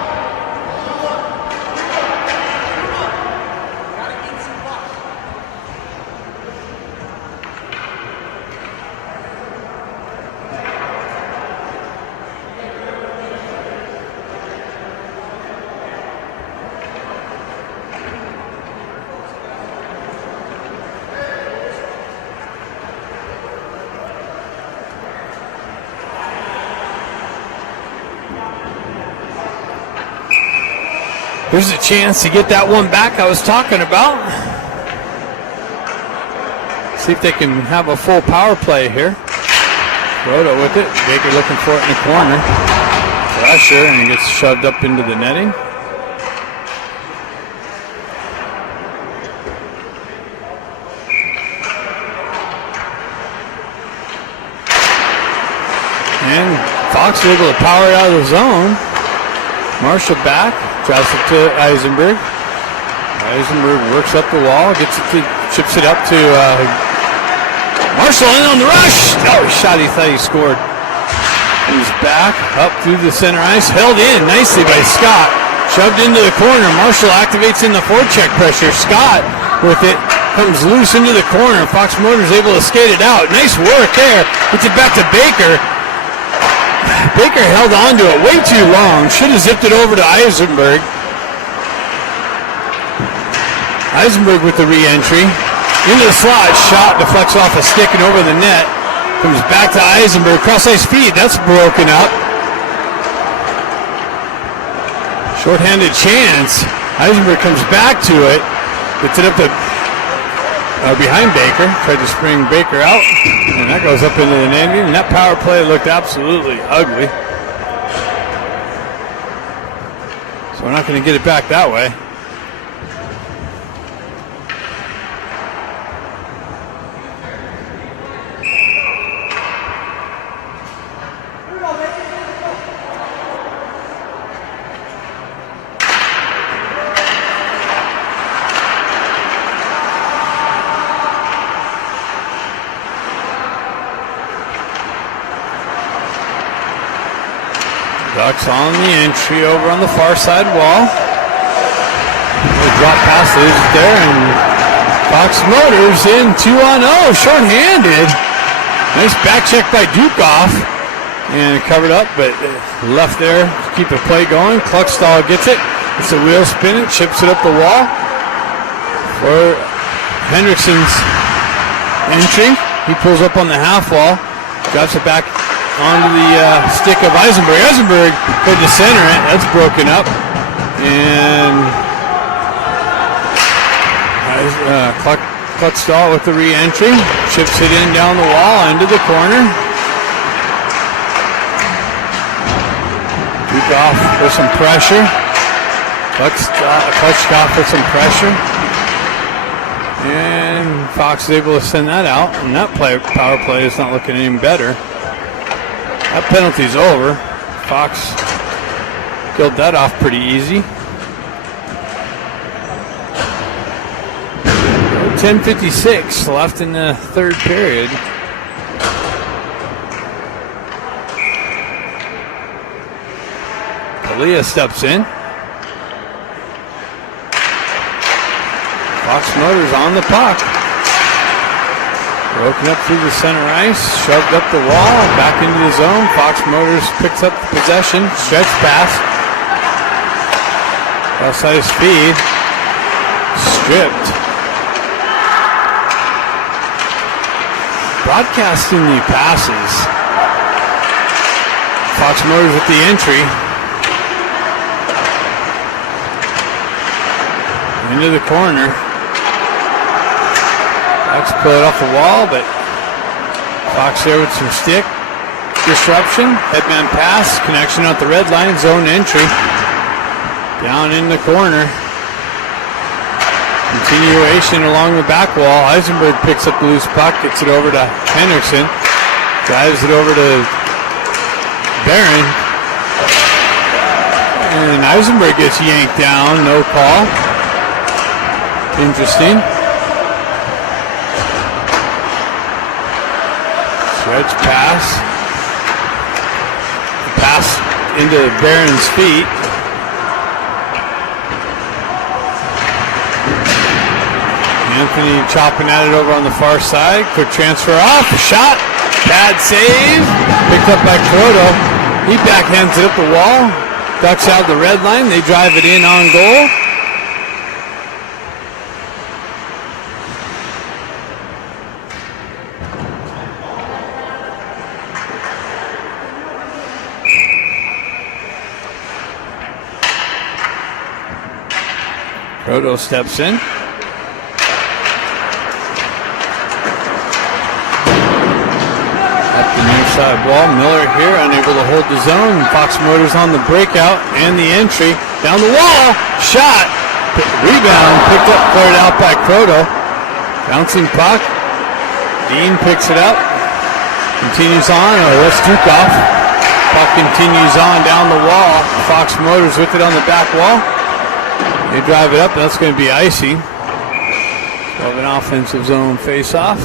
Here's a chance to get that one back I was talking about. See if they can have a full power play here. Rhoda with it. Baker looking for it in the corner. Pressure, and it gets shoved up into the netting. And Fox is able to power it out of the zone. Marshall back. Drives it to Eisenberg. Eisenberg works up the wall, chips it up to Marshall in on the rush. Oh, he shot. He thought he scored. He's back up through the center ice, held in nicely by Scott. Shoved into the corner. Marshall activates in the forecheck pressure. Scott with it comes loose into the corner. Fox Motors able to skate it out. Nice work there. Gets it back to Baker. Baker held on to it way too long. Should have zipped it over to Eisenberg. Eisenberg with the re-entry. Into the slot. Shot deflects off a stick and over the net. Comes back to Eisenberg. Cross-ice feed. That's broken up. Short-handed chance. Eisenberg comes back to it. Gets it up to behind Baker. Tried to spring Baker out. And that goes up into the net. And that power play looked absolutely ugly. So we're not going to get it back that way. Ducks on the entry over on the far side wall. The drop pass leaves it there, and Fox Motors in 2-on-0, short-handed. Nice back check by Dukoff, and covered up, but left there to keep the play going. Cluckstall gets it. It's a wheel spin it, chips it up the wall for Hendrickson's entry. He pulls up on the half wall, drops it back onto the stick of Eisenberg. Eisenberg tried to center it. That's broken up. And Cluckstall with the re-entry. Chips it in down the wall into the corner. Dukoff with some pressure. Cluckstall with some pressure. And Fox is able to send that out, and that power play is not looking any better. That penalty's over. Fox killed that off pretty easy. 10:56 left in the third period. Kalia steps in. Fox Motors on the puck. Broken up through the center ice, shoved up the wall, back into the zone. Fox Motors picks up the possession, stretch pass. Outside his speed. Stripped. Broadcasting the passes. Fox Motors with the entry. Into the corner. Fox pull it off the wall, but Fox there with some stick disruption. Headman pass, connection at the red line, zone entry. Down in the corner. Continuation along the back wall. Eisenberg picks up the loose puck, gets it over to Henriksen. Drives it over to Barron. And Eisenberg gets yanked down, no call. Interesting. Stretch pass. Pass into Barron's feet. Anthony chopping at it over on the far side. Quick transfer off. Shot. Bad save. Picked up by Croto. He backhands it up the wall. Ducks out the red line. They drive it in on goal. Croto steps in. Side wall. Miller here, unable to hold the zone. Fox Motors on the breakout and the entry. Down the wall. Shot. Rebound. Picked up, cleared out by Croto. Bouncing puck. Dean picks it up. Continues on. West Dukov. Puck continues on down the wall. Fox Motors with it on the back wall. They drive it up. That's going to be icy. So an offensive zone face-off.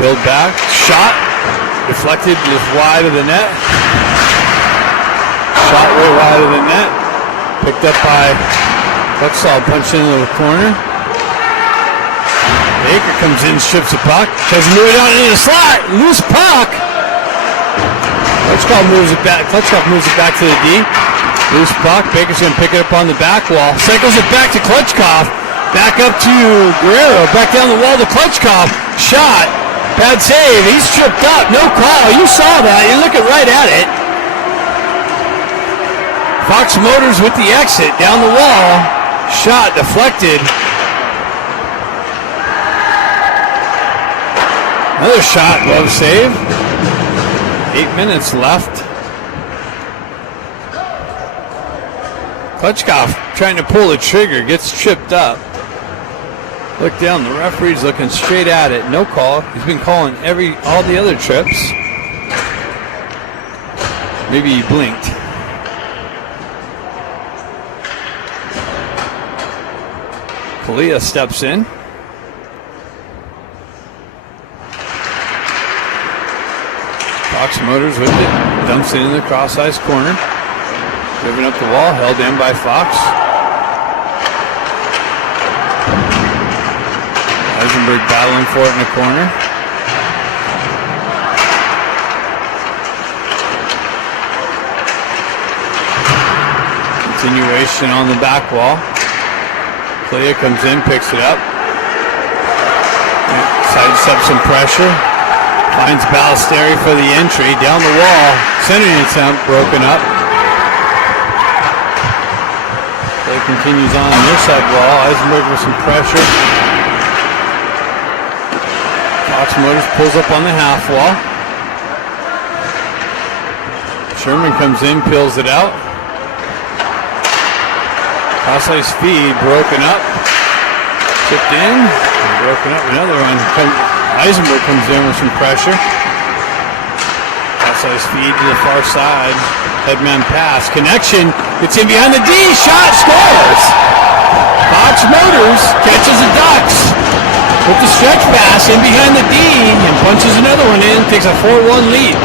Build back, shot, deflected just wide of the net. Shot way wide of the net. Picked up by Bucksaw, punched into the corner. Baker comes in, strips the puck, doesn't move it out into the slot. Loose puck. Klitschko moves it back. Klitschko moves it back to the D. Loose puck. Baker's going to pick it up on the back wall. Cycles it back to Klitschko. Back up to Guerrero. Back down the wall to Klitschko. Shot. Bad save. He's tripped up. No call. You saw that. You're looking right at it. Fox Motors with the exit. Down the wall. Shot deflected. Another shot. Glove save. 8 minutes left. Klitschko trying to pull the trigger. Gets tripped up. Look down, the referee's looking straight at it. No call. He's been calling all the other trips. Maybe he blinked. Kalia steps in. Fox Motors with it. Dumps it in the cross-ice corner. Driven up the wall, held in by Fox. Eisenberg battling for it in the corner. Continuation on the back wall. Kalia comes in, picks it up. Sidesteps some pressure. Finds Ballesteri for the entry. Down the wall. Centering attempt broken up. Play continues on the near side wall. Eisenberg with some pressure. Fox Motors pulls up on the half wall. Sherman comes in, peels it out. Cross-ice speed broken up. Tipped in. And broken up. Another one. Eisenberg comes in with some pressure. Cross-ice speed to the far side. Headman pass. Connection. It's in behind the D. Shot. Scores. Fox Motors catches the Ducks with the stretch pass in behind the D and punches another one in. Takes a 4-1 lead.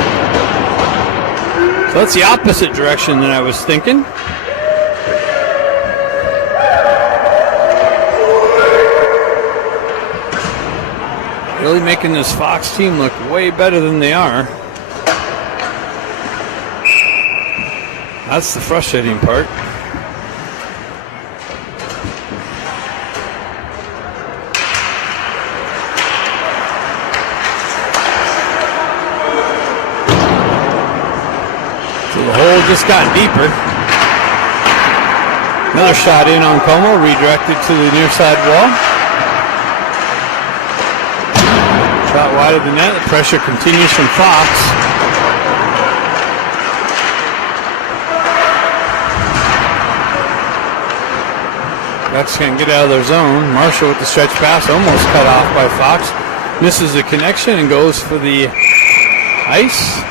So that's the opposite direction than I was thinking. Really making this Fox team look way better than they are. That's the frustrating part. So the hole just got deeper. Another shot in on Como, redirected to the near side wall. Shot wide of the net. The pressure continues from Fox. Ducks can't get out of their zone. Marshall with the stretch pass, almost cut off by Fox. Misses the connection and goes for the ice.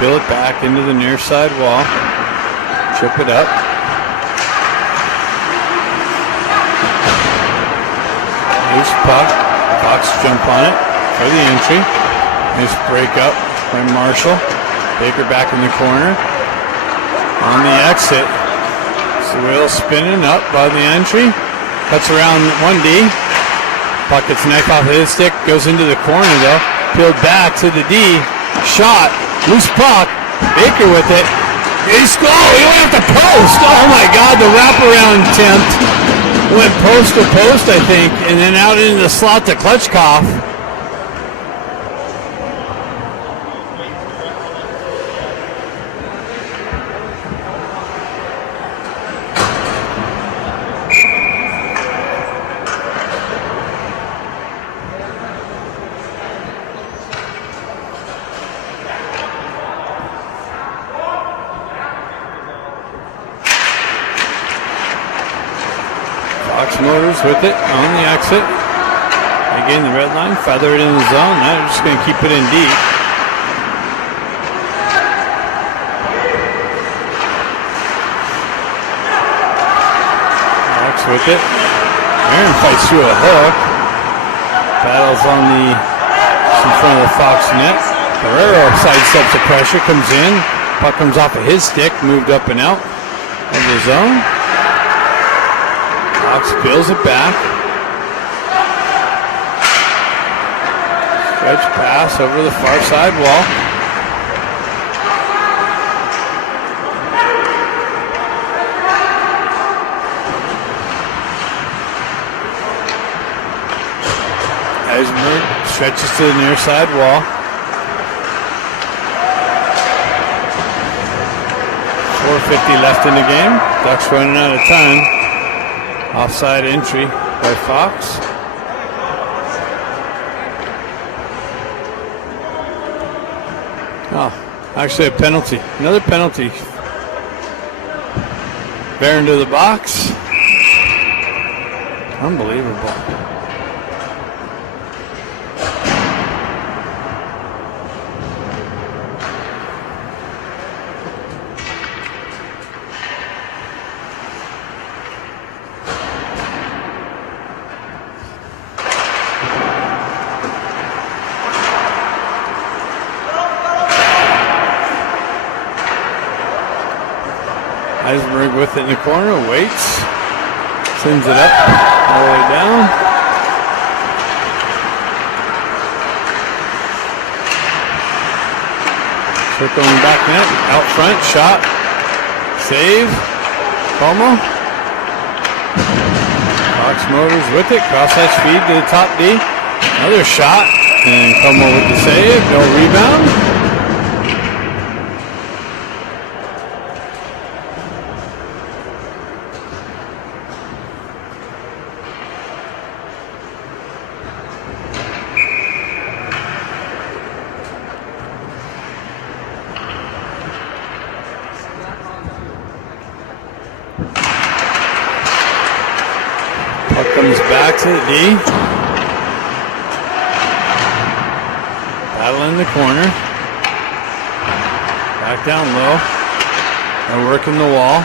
Peel it back into the near side wall. Chip it up. Loose puck. Fox jump on it for the entry. Nice break up by Marshall. Baker back in the corner. On the exit. Sewell spinning up by the entry. Cuts around 1D. Puck gets knife off of his stick. Goes into the corner though. Peeled back to the D. Shot. Loose puck. Baker with it. He scored. He went at the post. Oh my God, the wraparound attempt. Went post to post, I think, and then out into the slot to Klitschkoff. Motors with it on the exit. Again, the red line, feather it in the zone. Now they're just going to keep it in deep. Fox with it. Aaron fights through a hook. Battles on the in front of the Fox net. Guerrero sidesteps the pressure, comes in. Puck comes off of his stick, moved up and out of the zone. Fox peels it back. Stretch pass over the far side wall. Eisenberg stretches to the near side wall. 4:50 left in the game. Ducks running out of time. Offside entry by Fox. Oh, actually a penalty. Another penalty. Bear into the box. Unbelievable. Eisenberg with it in the corner, waits, sends it up, all the way down. Circling back net, out front, shot, save, Como. Fox Motors with it, cross-hatch feed to the top D. Another shot, and Como with the save, no rebound. Comes back to the D. Battle in the corner. Back down low. They're working the wall.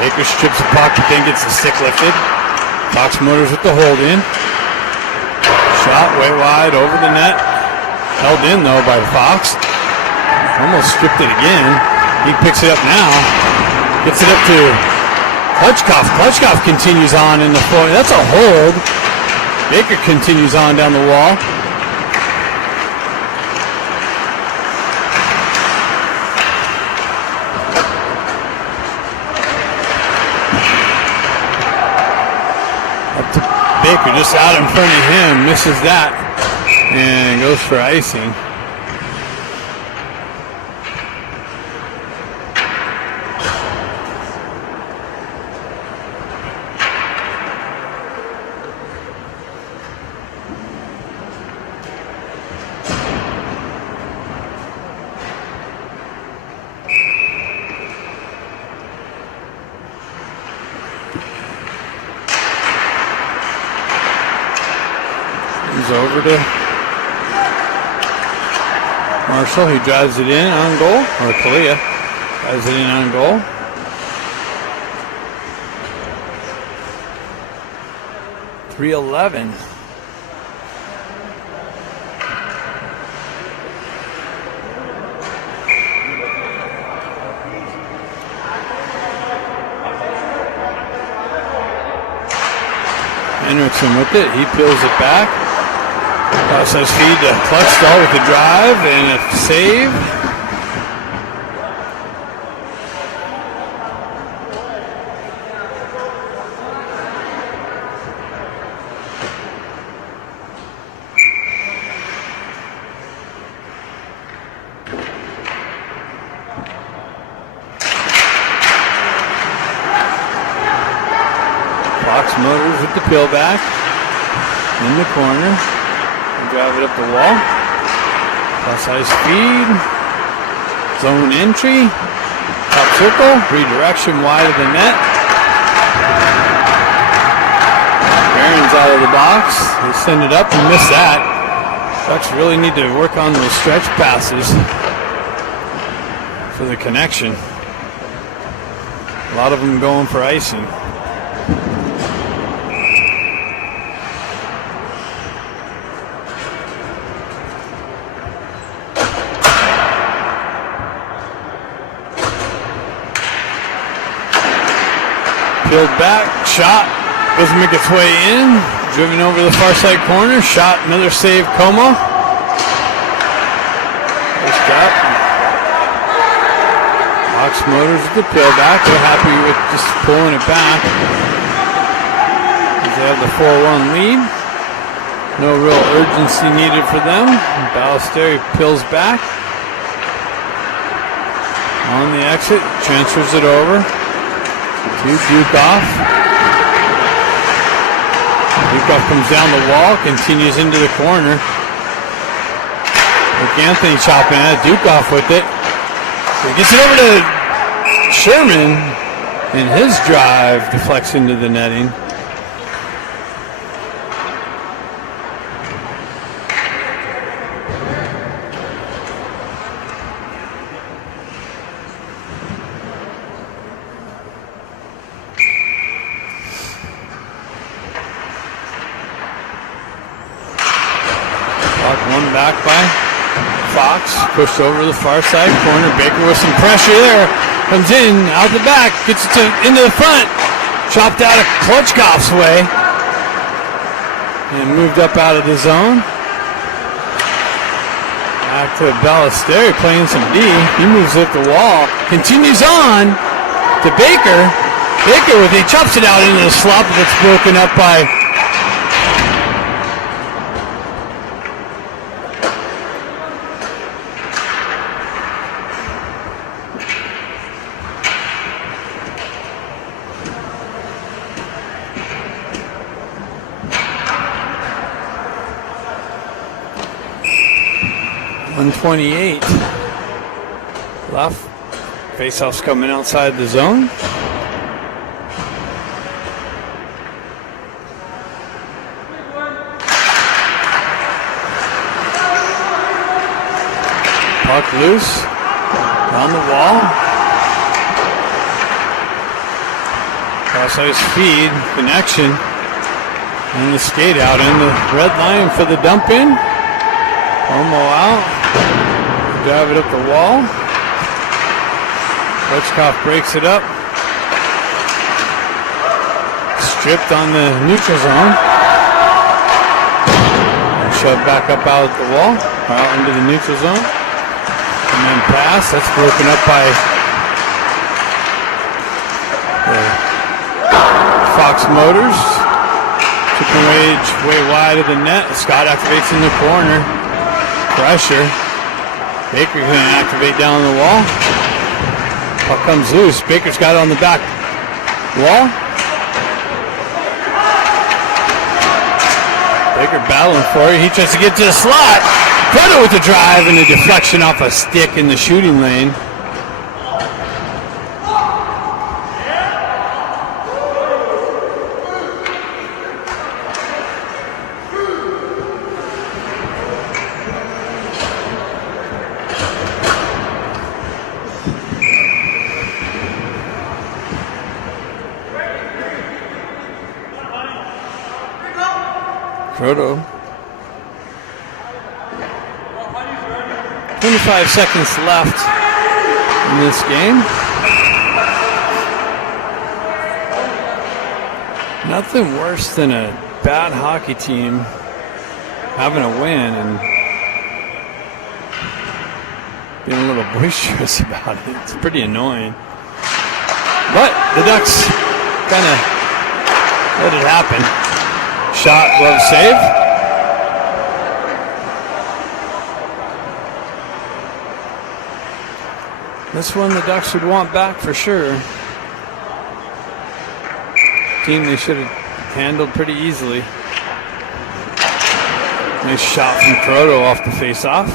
Baker strips the pocket, then gets the stick lifted. Fox Motors with the hold in. Shot way wide over the net. Held in though by Fox. Almost stripped it again. He picks it up now. Gets it up to Klutchkov. Klutchkov continues on in the floor. That's a hold. Baker continues on down the wall. Up to Baker, just out in front of him. Misses that. And goes for icing. Over to Marshall. He drives it in on goal, or Kalia drives it in on goal. .311. Hendrickson with it. He peels it back. Process feed to Klutchdahl with the drive and a save. Fox Motors with the peel back in the corner. Drive it up the wall. Cross-ice feed. Zone entry. Top circle. Redirection wide of the net. Barron's out of the box. They send it up and miss that. Ducks really need to work on those stretch passes for the connection. A lot of them going for icing. Peeled back, shot, doesn't make its way in. Driven over the far side corner, shot, another save, Como. Nice shot. Fox Motors with the peel back. They're happy with just pulling it back. They have the 4-1 lead. No real urgency needed for them. Ballesteri peels back. On the exit, transfers it over. To Dukoff. Dukoff comes down the wall, continues into the corner. Rick Anthony chopping at it. Dukoff with it. He gets it over to Sherman, and his drive deflects into the netting. Back by Fox pushed over the far side corner. Baker with some pressure there. Comes in, out the back, gets it into the front. Chopped out of Klitschko's way. And moved up out of the zone. Back to Ballesteri playing some D. He moves up the wall. Continues on to Baker. Baker he chops it out into the slot that's broken up by .128 left. Faceoff's coming outside the zone. Puck loose on the wall. Cross-ice feed connection and the skate out in the red line for the dump in. Ormo out. Drive it up the wall. Klitschko breaks it up. Stripped on the neutral zone. And shoved back up out the wall. Out into the neutral zone. And then pass. That's broken up by Fox Motors. Chipping way wide of the net. Scott activates in the corner. Pressure. Baker going to activate down the wall. Puck comes loose. Baker's got it on the back wall. Baker battling for it. He tries to get to the slot. Kroto with the drive and a deflection off a stick in the shooting lane. Kroto. 25 seconds left in this game. Nothing worse than a bad hockey team having a win and being a little boisterous about it. It's pretty annoying. But the Ducks kind of let it happen. Shot, glove save. This one the Ducks would want back for sure. Team they should have handled pretty easily. Nice shot from Kroto off the face-off.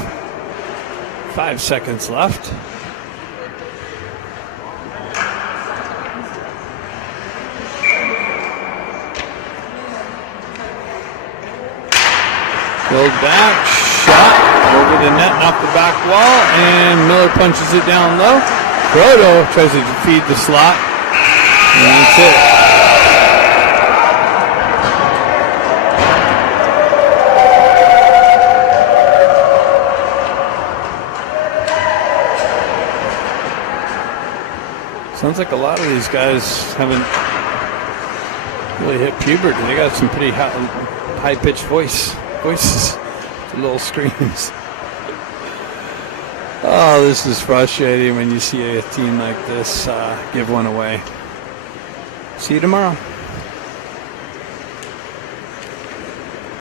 5 seconds left. Pulled back, shot over the net and off the back wall, and Miller punches it down low. Kroto tries to feed the slot, and that's it. Sounds like a lot of these guys haven't really hit puberty. They got some pretty high-pitched voices, the little screams. Oh, this is frustrating when you see a team like this give one away. See you tomorrow.